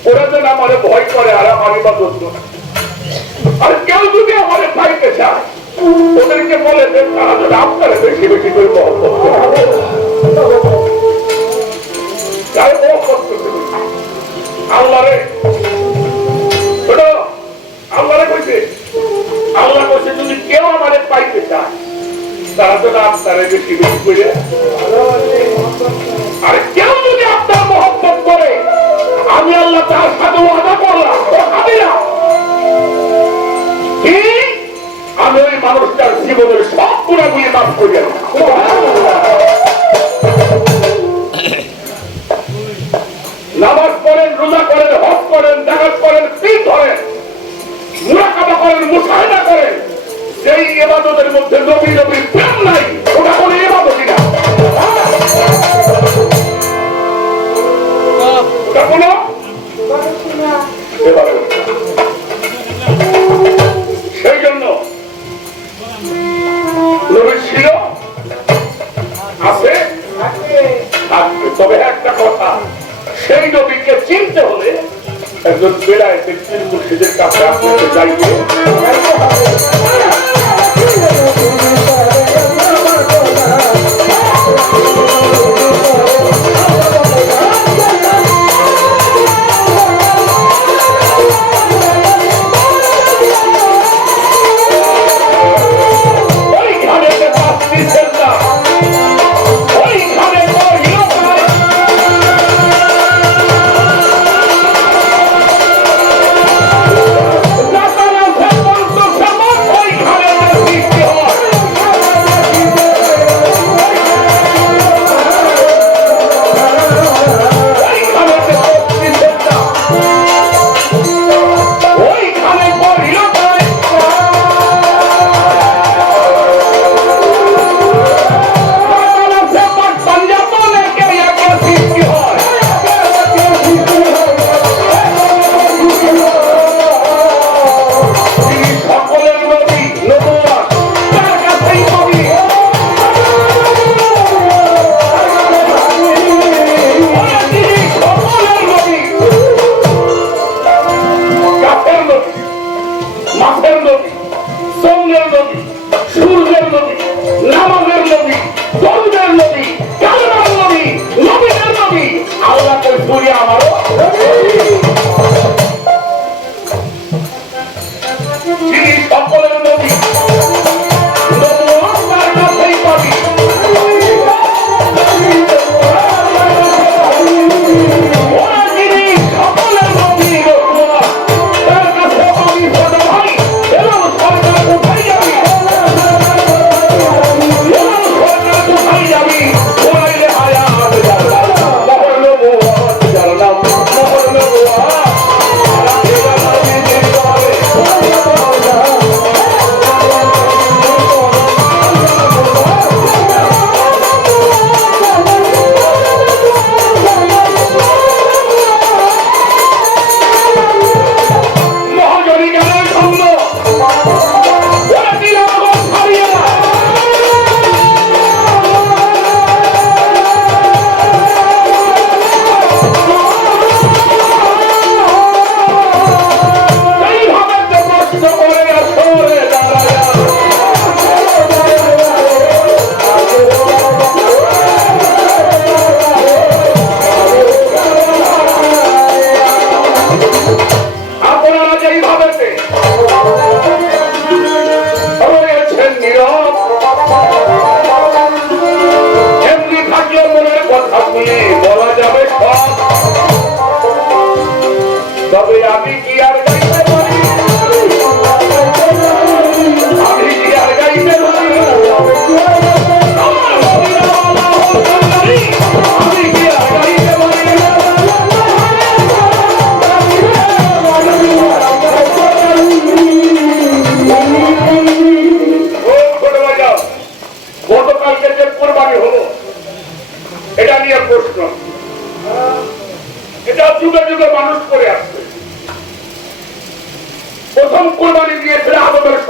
ওরা যেন আমার ভয় করে আর আমার ইবাদত করে। আর কেউ যদি আমার পাইতে চায়, ওদেরকে বলে দেন তারা যেন আপনারা বেশি বেশি করে মহব্বত করে। আল্লাহরে আল্লাহরে কইছে, আল্লাহ কইছে যদি কেউ আমাদের পাইতে চায়, তারা যেন আপনারা বেশি বেশি করে। আর কেউ যদি আপনার মহব্বত করে, আমি আল্লাহ তার সাথে ওয়াদা করলাম, ও খাবি না কি আমি ওই মানুষটার জীবনের সব গুণাগুলি মাফ করে দেব। নামাজ পড়েন, রোজা করেন, হজ করেন, জাকাত করেন, পীর ধরেন, মুরাকাবা করেন, মুশাহিদা করেন, সেই ইবাদতের মধ্যে নবী নবীর প্রেম নাই, ওটা কোনো ইবাদতই না। ওটা কোনো সেই জন্য নবী ছিল, আছে, থাকবে। তবে একটা কথা, সেই নবীকে চিনতে হলে একজন বেড়ায় ব্যক্তির মুর্শিদের কাছে আপনাকে যাইতে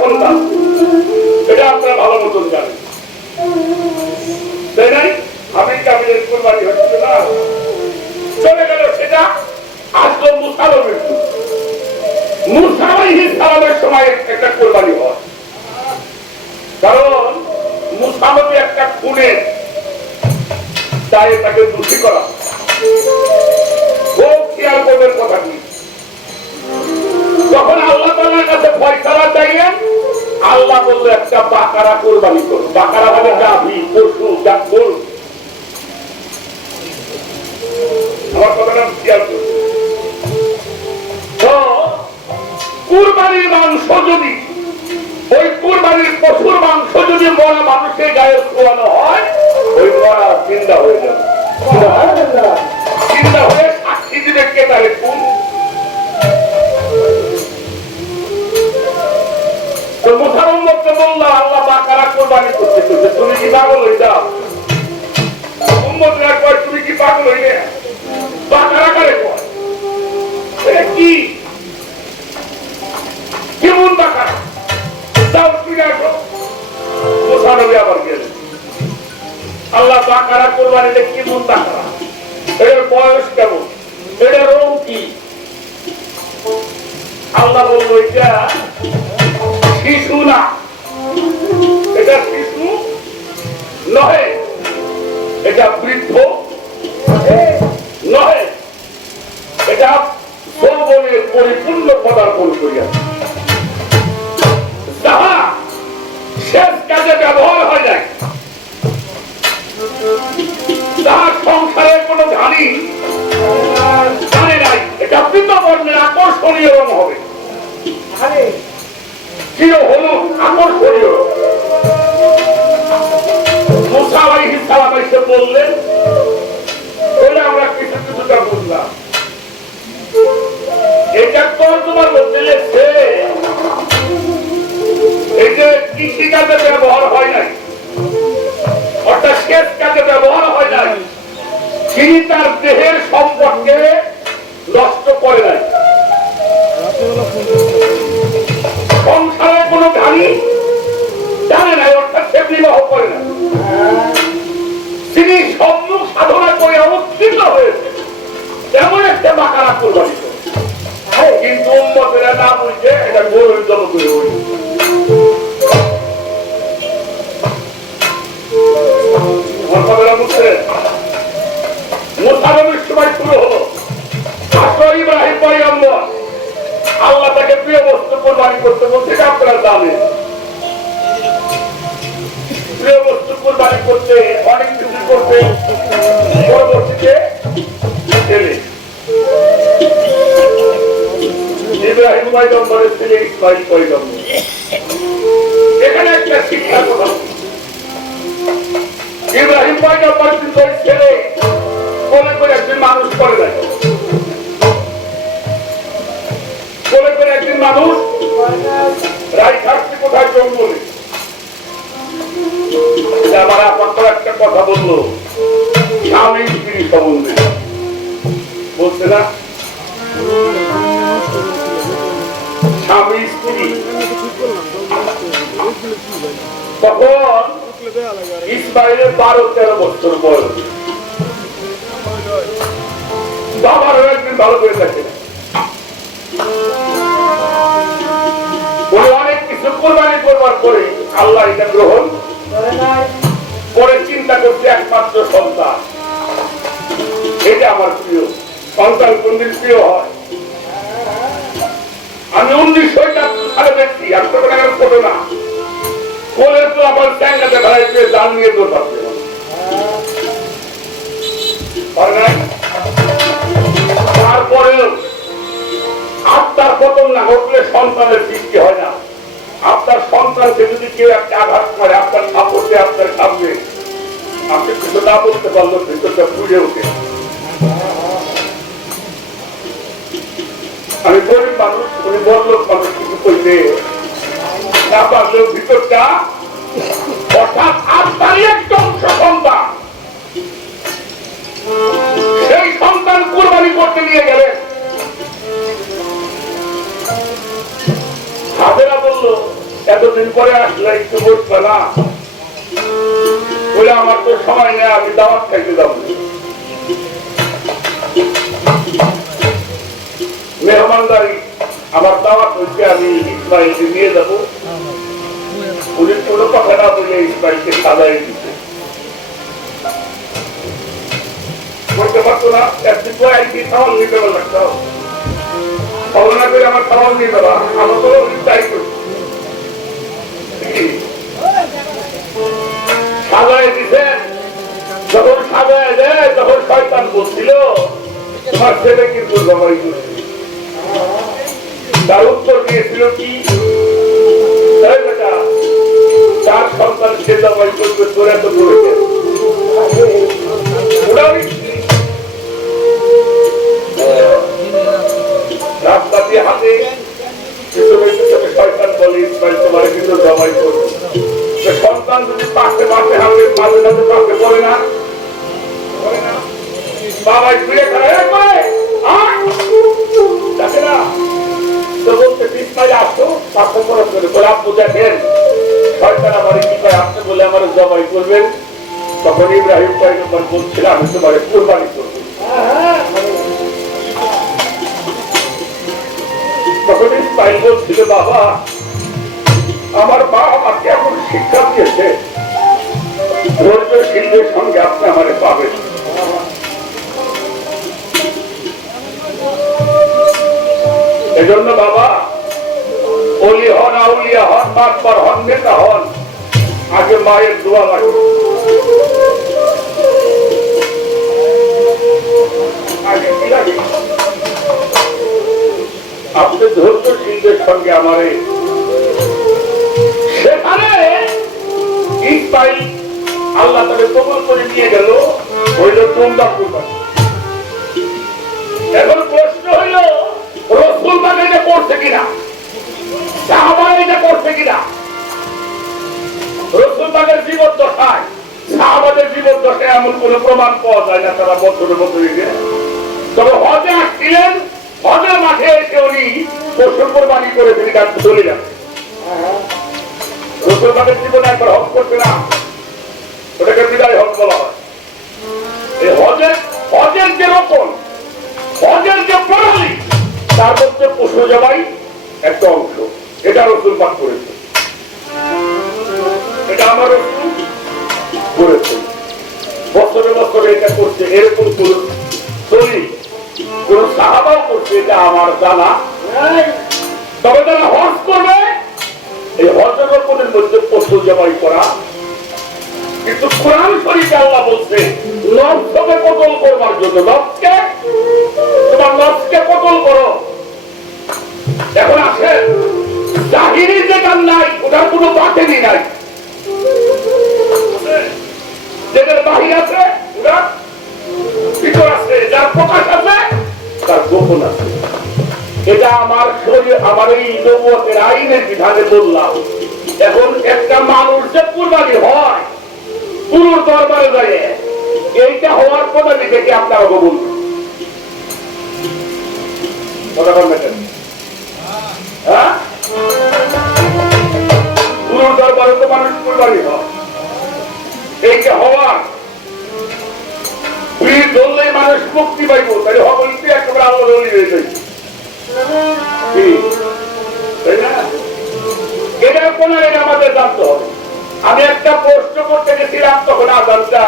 সন্তান, এটা আপনারা ভালো মতন জানেন, তাই নাই? আমি কাবিলের কুরবানি হচ্ছিল না, চলে গেল সেটা। আসলো মুসালমের যুগ। মুসা আলাইহিস সালামের সময় একটা কুরবানি হয়, কারণ মুসা নবী একটা খুনের তাই তাকে দোষী করা। খুব খেয়াল করবেন কথাটি। যখন আল্লাহ তাআলার কাছে ফয়সালা চাইলেন, আল্লাহ বলল একটা বাকারা কুরবানি করো। বাকারা মানে গাভী, পশু, গরু। আমার কথাটা খেয়াল করুন। তো কুরবানির মাংস যদি, ওই কুরবানির পশুর মাংস যদি মরা মানুষের গায়ে খোয়ানো হয়, ওই মরা চিন্তা হয়ে যাবে। চিন্তা হয়ে সাক্ষী দিবে কে তাহলে কোন? তো মুসারম্মকে বললো আল্লাহ বাকারা কোরবানি করতে চলছে, তুমি কি পাগল হয়ে যাও? উম্মতরা কয় তুমি কি পাগল হইলে? বাকারা কারে কয়? এটা কি? কেমন বাকারা? যাও ফিরে আসো। মুসা নবী আবার গেলেন। আল্লাহ বাকারা কোরবানিটা কেমন বাকারা? এর বয়স কেমন? এর রং কি? আল্লাহ বলল এটা শিশু না, এটা শিশু নহে, এটা বৃদ্ধ নহে, এটা যৌবনের পরিপূর্ণ পদার্পণ করিয়াছে, যাহা শেষ কাজে ব্যবহার হয় নাই, যাহা সংসারে কোনো ধানি জানে নাই। এটা পীত বর্ণের আকর্ষণীয় রং হবে, চির হলুদ আকর্ষণীয়। মুসা আলাইহিস সালাম এসে বললেন, বলে আমরা কিছু কিছুটা বুঝলাম, এটা তো তোমার মধ্যে লেগছে, এই যে কৃষি কাজে ব্যবহার হয় নাই, অর্থাৎ শেষ কাজে ব্যবহার হয় নাই, তিনি তার দেহের সম্পর্কে নষ্ট করে নাই, সংসারে কোনো গাড়ি জানে নাই, অর্থাৎ সে বিবাহ করে না, তিনি সম্মুখ সাধনা করে উত্তীর্ণ হয়েছে, এমন একটা বাকারা কুরবানি করে। কিন্তু উম্মতেরা না বুঝে এটা গরুর জন্য করে হইল। আমার কথাটা বুঝছেন? মুসা নবীর সময় শুরু হলো, আসর ইব্রাহিম পয়গম্বর আল্লাহ তাকে প্রিয় বস্তু কুরবানি করতে বলছে, এটা আপনারা জানেন। প্রিয় বস্তু কুরবানি করতে অনেক কিছু করতে, পরবর্তীতে ছেলে ইব্রাহিম পয়গম্বরের ছেলে ইসমাঈল পয়গম্বর। এখানে একটা শিক্ষার কথা, ইব্রাহিম পয়গম্বর কিন্তু ওই ছেলে কোলে করে একদিন মানুষ করে নাই, কোলে করে একদিন মানুষ রাই থাকতে কোথায় জঙ্গলে। আমার আপনার একটা কথা বললো স্বামী স্ত্রী সম্বন্ধে, বলছে না স্বামী স্ত্রী। তখন ইসমাইলের 12-13 বছর বয়স, বাবারও একদিন ভালো করে থাকে না, উনি অনেক কিছু কোরবানি করবার পরে আল্লাহ এটা গ্রহণ করে চিন্তা করছে একমাত্র সন্তান, এটা আমার প্রিয় সন্তান। কোনদিন প্রিয় হয়? আমি 1971 সালে দেখছি, আমি তো ছোট না, কোলের তো আমার স্যাঙ্গাতে বেড়াইতে জাল নিয়ে দৌড় থাকবে, তারপরেও আপনার পতন না ঘটলে সন্তানের সৃষ্টি হয় না। আপনার সন্তানকে যদি কেউ একটা আঘাত করে, আপনার সাপোর্টে আপনার সামনে, আপনি কিছু না বলতে পারলো, ভিতরটা পুড়ে ওঠে। আমি গরিব মানুষ, উনি বড়লোক মানুষ, কিছু করলে না পারলেও ভিতরটা, অর্থাৎ আপনারই একটা অংশ সন্তান, সেই সন্তান কুরবানি করতে নিয়ে গেলেন। হাজেরা বলল এতদিন পরে আসলে একটু বসবে না বলে আমার তো সময় নেই, আমি দাওয়াত খাইতে যাবো। মেহমানদারি আমার দাওয়াত হচ্ছে, আমি ইসমাইলকে নিয়ে যাবো। উনি কোনো কথা না বলে ইসমাইলকে সাজাই দিচ্ছে, বলতে পারতো না একদিন পরে একদিন খাওয়াল নিতে লাগতো, খাওয়া না করে আমার খাওয়াল নিয়ে দেওয়া আমার তো তাই করছি। সাজাই দিছে, যখন সাজায় দেয় তখন শয়তান বলছিল তোমার ছেলে কিন্তু জবাই করছে। তার উত্তর দিয়েছিল কি, বেটা তার সন্তান সে জবাই করবে, তোর এত করেছে। রাস্তা দিয়ে হাতে শয়তান বলে ইসমাইল তোমার কিন্তু জবাই করবে। সন্তান যদি পাশে পাশে হাতে মাঝে মাঝে পাশে পড়ে না, বাবাই ফিরে খায় দেখে না, তো বলতে ইসমাইল আসতো পাশে পড়ে বলে আপু দেখেন শয়তান আমার কি করে আপনি বলে আমার জবাই করবেন। তখন ইব্রাহিম পয়গম্বর বলছিল আমি তোমার কুরবানি করব। তখন ইসমাইল বলছিল বাবা আমার মা আমাকে এমন শিক্ষা দিয়েছে, ধৈর্যশীলদের সঙ্গে আপনি আমারে পাবেন। এজন্য বাবা অলি হন, আউলিয়া হন, মাতবার হন, নেতা হন, আগে মায়ের দোয়া লাগে। আগে কি লাগে? আপনি ধৈর্যশীলদের সঙ্গে আমারে সেখানে ইসমাইল আল্লাহ তাকে কবুল করে নিয়ে গেল, হইল তোমরা কুরবানি। এখন প্রশ্ন হইল রাসূল মানে এটা করছে কিনা, সাহাবা এটা করছে কিনা। রাসূল পাকের জীবন দশায় সাহাবাদের জীবন দশায় এমন কোন প্রমাণ পাওয়া যায় না তারা বছরের বছর তবে হজে আসছিলেন, হজের মাঠে এসে উনি পশু কোরবানি করে তিনি তার চলে যান। রাসূল পাকের জীবনে একবার হজ করছে না, ওটাকে বিদায় হজ বলা হয়। এই হজের যে রকম, হজের যে প্রণালী, তার মধ্যে পশু জবাই একটা অংশ, এটা রাসূল পাক করেছে, এটা আমার রাসূল করেছে, বছরে বছরে এটা করছে। এরকম কোন চলি কোন সাহাবাও করছে এটা আমার জানা। তবে তারা হজ করবে, এই হজের রকমের মধ্যে পশু জবাই করা। কিন্তু কোরআন শরীফে আল্লাহ বলছে নফসকে কতল করবার জন্য, নফসকে তোমার নফসকে কতল করো। এখন আসেন জাহিরি যেটা নাই ওটার কোনো বাতিনি নাই, যেটার বাহির আছে ওটার ভিতর আছে, যার প্রকাশ আছে তার গোপন আছে। এটা আমার শরীর, আমার এই নবুয়তের আইনের বিধানে বললাম। এখন একটা মানুষ যে কুরবানি হয় গুরুর দরবারে যায়, এইটা হওয়ার পদ্ধতি থেকে আপনারা বলুন। হ্যাঁ, গুরুর দরবারে তো মানুষ কুরবানি হয়, এইটা হওয়ার বীর ধরলেই মানুষ মুক্তি পাইব, তাহলে হবলিতে একেবারে আল্লাহ হয়ে যায়। এটা কোন আমাদের জানতে হবে। আমি একটা প্রশ্ন করতে গেছিলাম, তখন আজানটা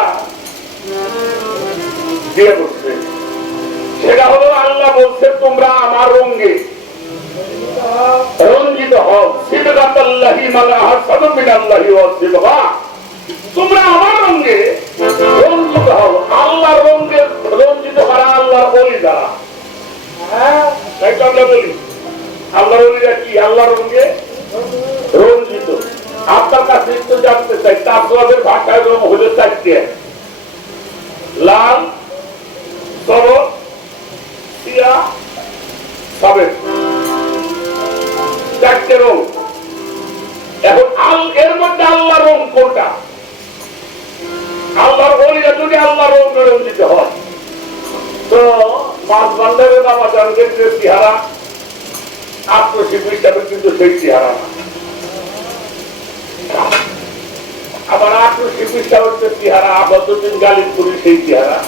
দিয়ে বসছে, সেটা হলো আল্লাহ বলছে তোমরা আমার রঙে রঞ্জিত হও, সিবগাতাল্লাহি মালা হাসানু মিনাল্লাহি ওয়া সিবগা, তোমরা আমার রঙে রঞ্জিত হও। আল্লাহর রঙে রঞ্জিত করা আল্লাহর ওলি দ্বারা। তাই তো আমরা বলি আল্লাহর ওলিরা কি আল্লাহর রঙে রঞ্জিত। আপনার কাছে একটু জানতে চাই, তাকওয়াদের ভাষায় রং হলো চারটে, লাল, সবুজ, সিয়া, সবেদ, চারটে রং। এখন এর মধ্যে আল্লাহর রং কোনটা? আল্লাহর ওলিরা যদি আল্লাহর রঙে রঞ্জিত হয় তো মাছ ভান্ডারের বাবা জানবেন যে চেহারা আত্মশিল্পী হিসাবে কিন্তু সেই চেহারা না। চিকিৎসা হচ্ছে চেহারা আপাতদিন গালিবপুরের সেই চেহারা,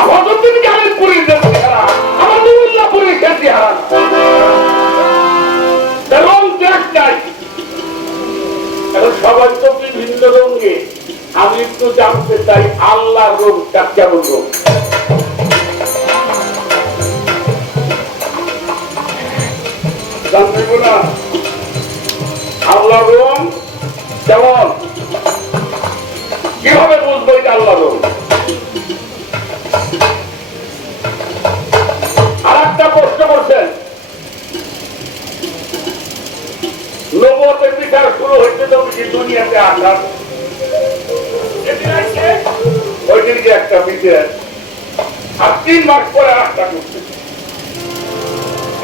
আপাতদিন গালিবপুরের যে চেহারা আমার নুরুল্লাহপুরের সেই চেহারা রং দেখ নাই। এখন সবাই তো বিভিন্ন রঙে, আমি একটু জানতে চাই আল্লাহর রঙটা কেমন রঙ? জানতে না আল্লাহর রং কেমন, কিভাবে বুঝবো এটা আল্লাহর রং? আর একটা প্রশ্ন করছেন, নবুয়তের বিচার শুরু হচ্ছে তো কি দুনিয়াতে আসার ওই দিনকে একটা বিচার, আর 3 মাস পরে আশা করছে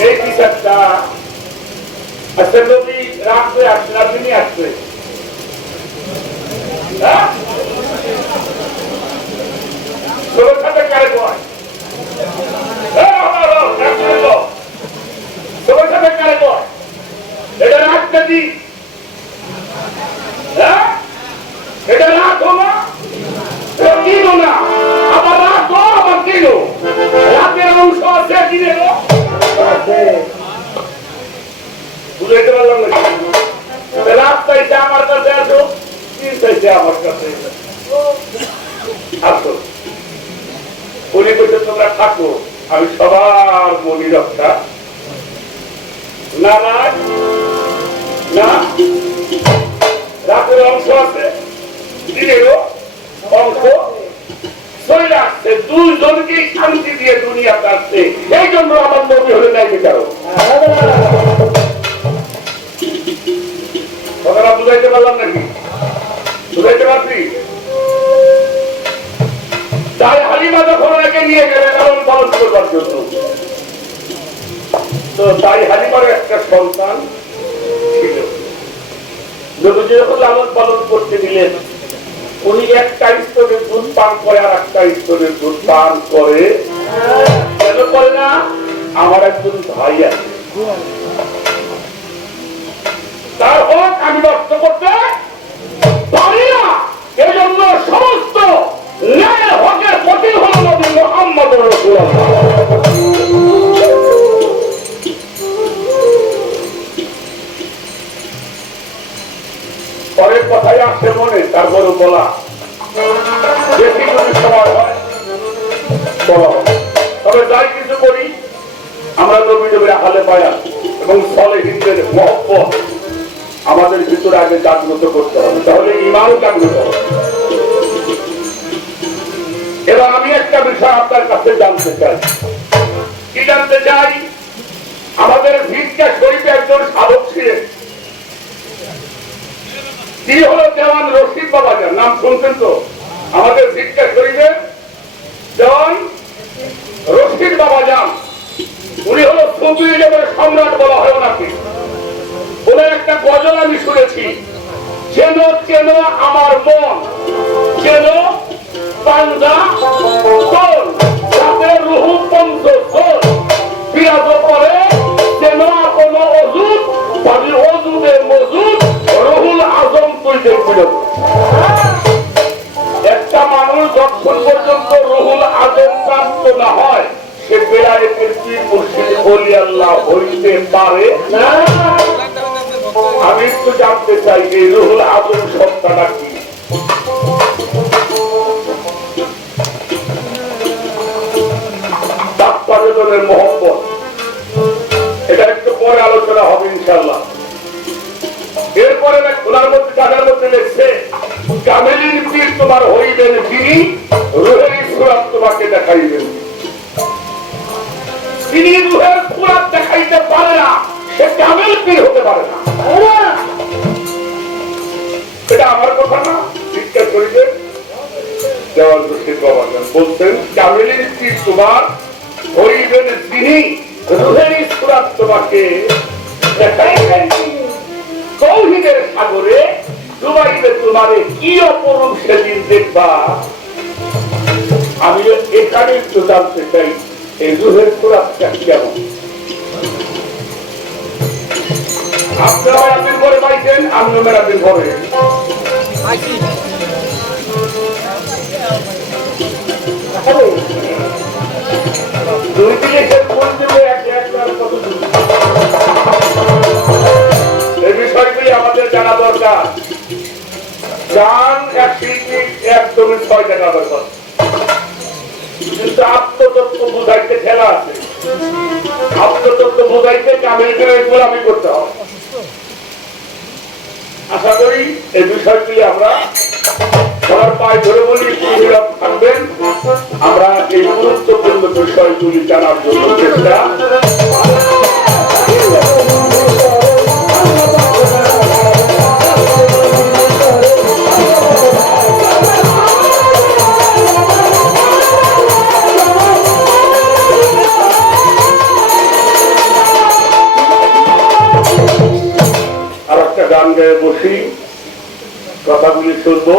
এই বিচারটা। আচ্ছা নবী রাত্রে আসছে না দিনই আসছে? তোর সাথে কারে কয়? তোর সাথে কারে কয়? এটা রাত নাকি? এটা রাত হলো দিনও না, আবার রাত হো আবার দিনও, রাতের অংশ আছে দিনেরও আছে। বুঝাইতে পারলাম না? রাত চাইছে আমার কাছে আসো, দিন চাইছে আমার কাছে আসো। উনি বলছে তোমরা থাকো, আমি সবার মনি রক্ষা। না না না, রাতের অংশ আছে দিনেরও অংশ চলে আসছে, 2 জনকেই শান্তি দিয়ে দুনিয়াতে আসছে। এই জন্য আমার নবী হলে নাই বিচারক। কথাটা বুঝাইতে পারলাম নাকি? বুঝাইতে পারছি? তাই হালিমা যখন ওনাকে নিয়ে গেলেন লালন পালন করবার জন্য, তো তাই হালিমার একটা সন্তান ছিল। নবীজি যখন লালন পালন করতে দিলেন, উনি একটা স্তরের দুধ পান করে আর একটা স্তরের দুধ পান করে। কেন করে না? আমার একজন ভাই আছে, তার হক আমি নষ্ট করতে পারি না। এই জন্য সমস্ত ন্যায়ের হকের প্রতি হল নবী মুহাম্মদ রাসূলুল্লাহ। পরের কথাই আসছে মনে, তারপরে বলা বেশি যদি সময় হয় বলা হবে। তবে যাই কিছু করি আমরা নবী নবীর আহলে বায়াত এবং সালেহীনদের মহব্বত আমাদের ভিতরে আগে জাগ্রত করতে হবে, তাহলে ঈমান জাগ্রত হবে। এবার আমি একটা বিষয় আপনার কাছে জানতে চাই। কি জানতে চাই? আমাদের ভিক্ষা শরীফে একজন সাধক ছিলেন, তিনি হলো দেওয়ান রশিদ বাবাজান। নাম শুনছেন তো? আমাদের ভিক্ষা শরীফে দেওয়ান রশিদ বাবাজান, উনি হলো সুফি ইলমের সম্রাট বলা হয় ওনাকে। ওনার একটা গজল আমি শুনেছি, চেন চেন আমার মন, চেন পাঞ্জা তোর রাতে রুহু পঞ্চ তোর বিরাজ করে, চেন আপন অজুদ পাবি অজুদে মজুদ রুহুল আজম তুইতে বিরত। একটা মানুষ যতক্ষণ পর্যন্ত রুহুল আজম প্রাপ্ত না হয়, সে বেলায়েতের পীর মুর্শিদ ওলি আল্লাহ হইতে পারে না। আমি একটু জানতে চাই এই রুহুল আজম সত্তাটা কি? তাৎপর্যের মহব্বত, এটা একটু পরে আলোচনা হবে ইনশাআল্লাহ। এরপরে ওনার মধ্যে তাদের মধ্যে লিখছে, কামেলিন পীর তোমার হইবেন তিনি, রুহের সুরাত তোমাকে দেখাইবেন। তিনি রুহের সুরাত দেখাইতে পারে না, সে কামেল পীর হতে পারে না। এটা আমার কথা না, ভিক্ষা শরীফে দেওয়ান রশিদ বাবাজান বলছেন, কামেলিন পীর তোমার হইবেন তিনি, রুহের সুরাত তোমাকে দেখাইবেন। তৌহিদের সাগরে ডুবাইবে তোমারে, কি অপরূপ সেদিন দেখবা। আমি এখানে একটু জানতে চাই এই রুহের সুরাতটা কেমন। আপনারা এতদিন করে পাইছেন আইছেন, আমিও মেলা দিন পরে দুই জিনিসের কোন দিলে একবার কত দূর? এই বিষয়গুলি আমাদের জানা দরকার। গান এক শিল্পী একদমই 6 টাকা দরকার, কিন্তু আত্মতত্ত্ব বোঝাইতে খেলা আছে। আত্মতত্ত্ব বোঝাইতে কামের আমি করতে হবে। আশা করি এই বিষয়গুলি আমরা সবার পায়ে ধরে বলি, পুরোহিরা থাকবেন। আমরা এই গুরুত্বপূর্ণ বিষয়গুলি জানার জন্য চেষ্টা আর একটা গান গায়ে বসি, কথাগুলি শুনবো।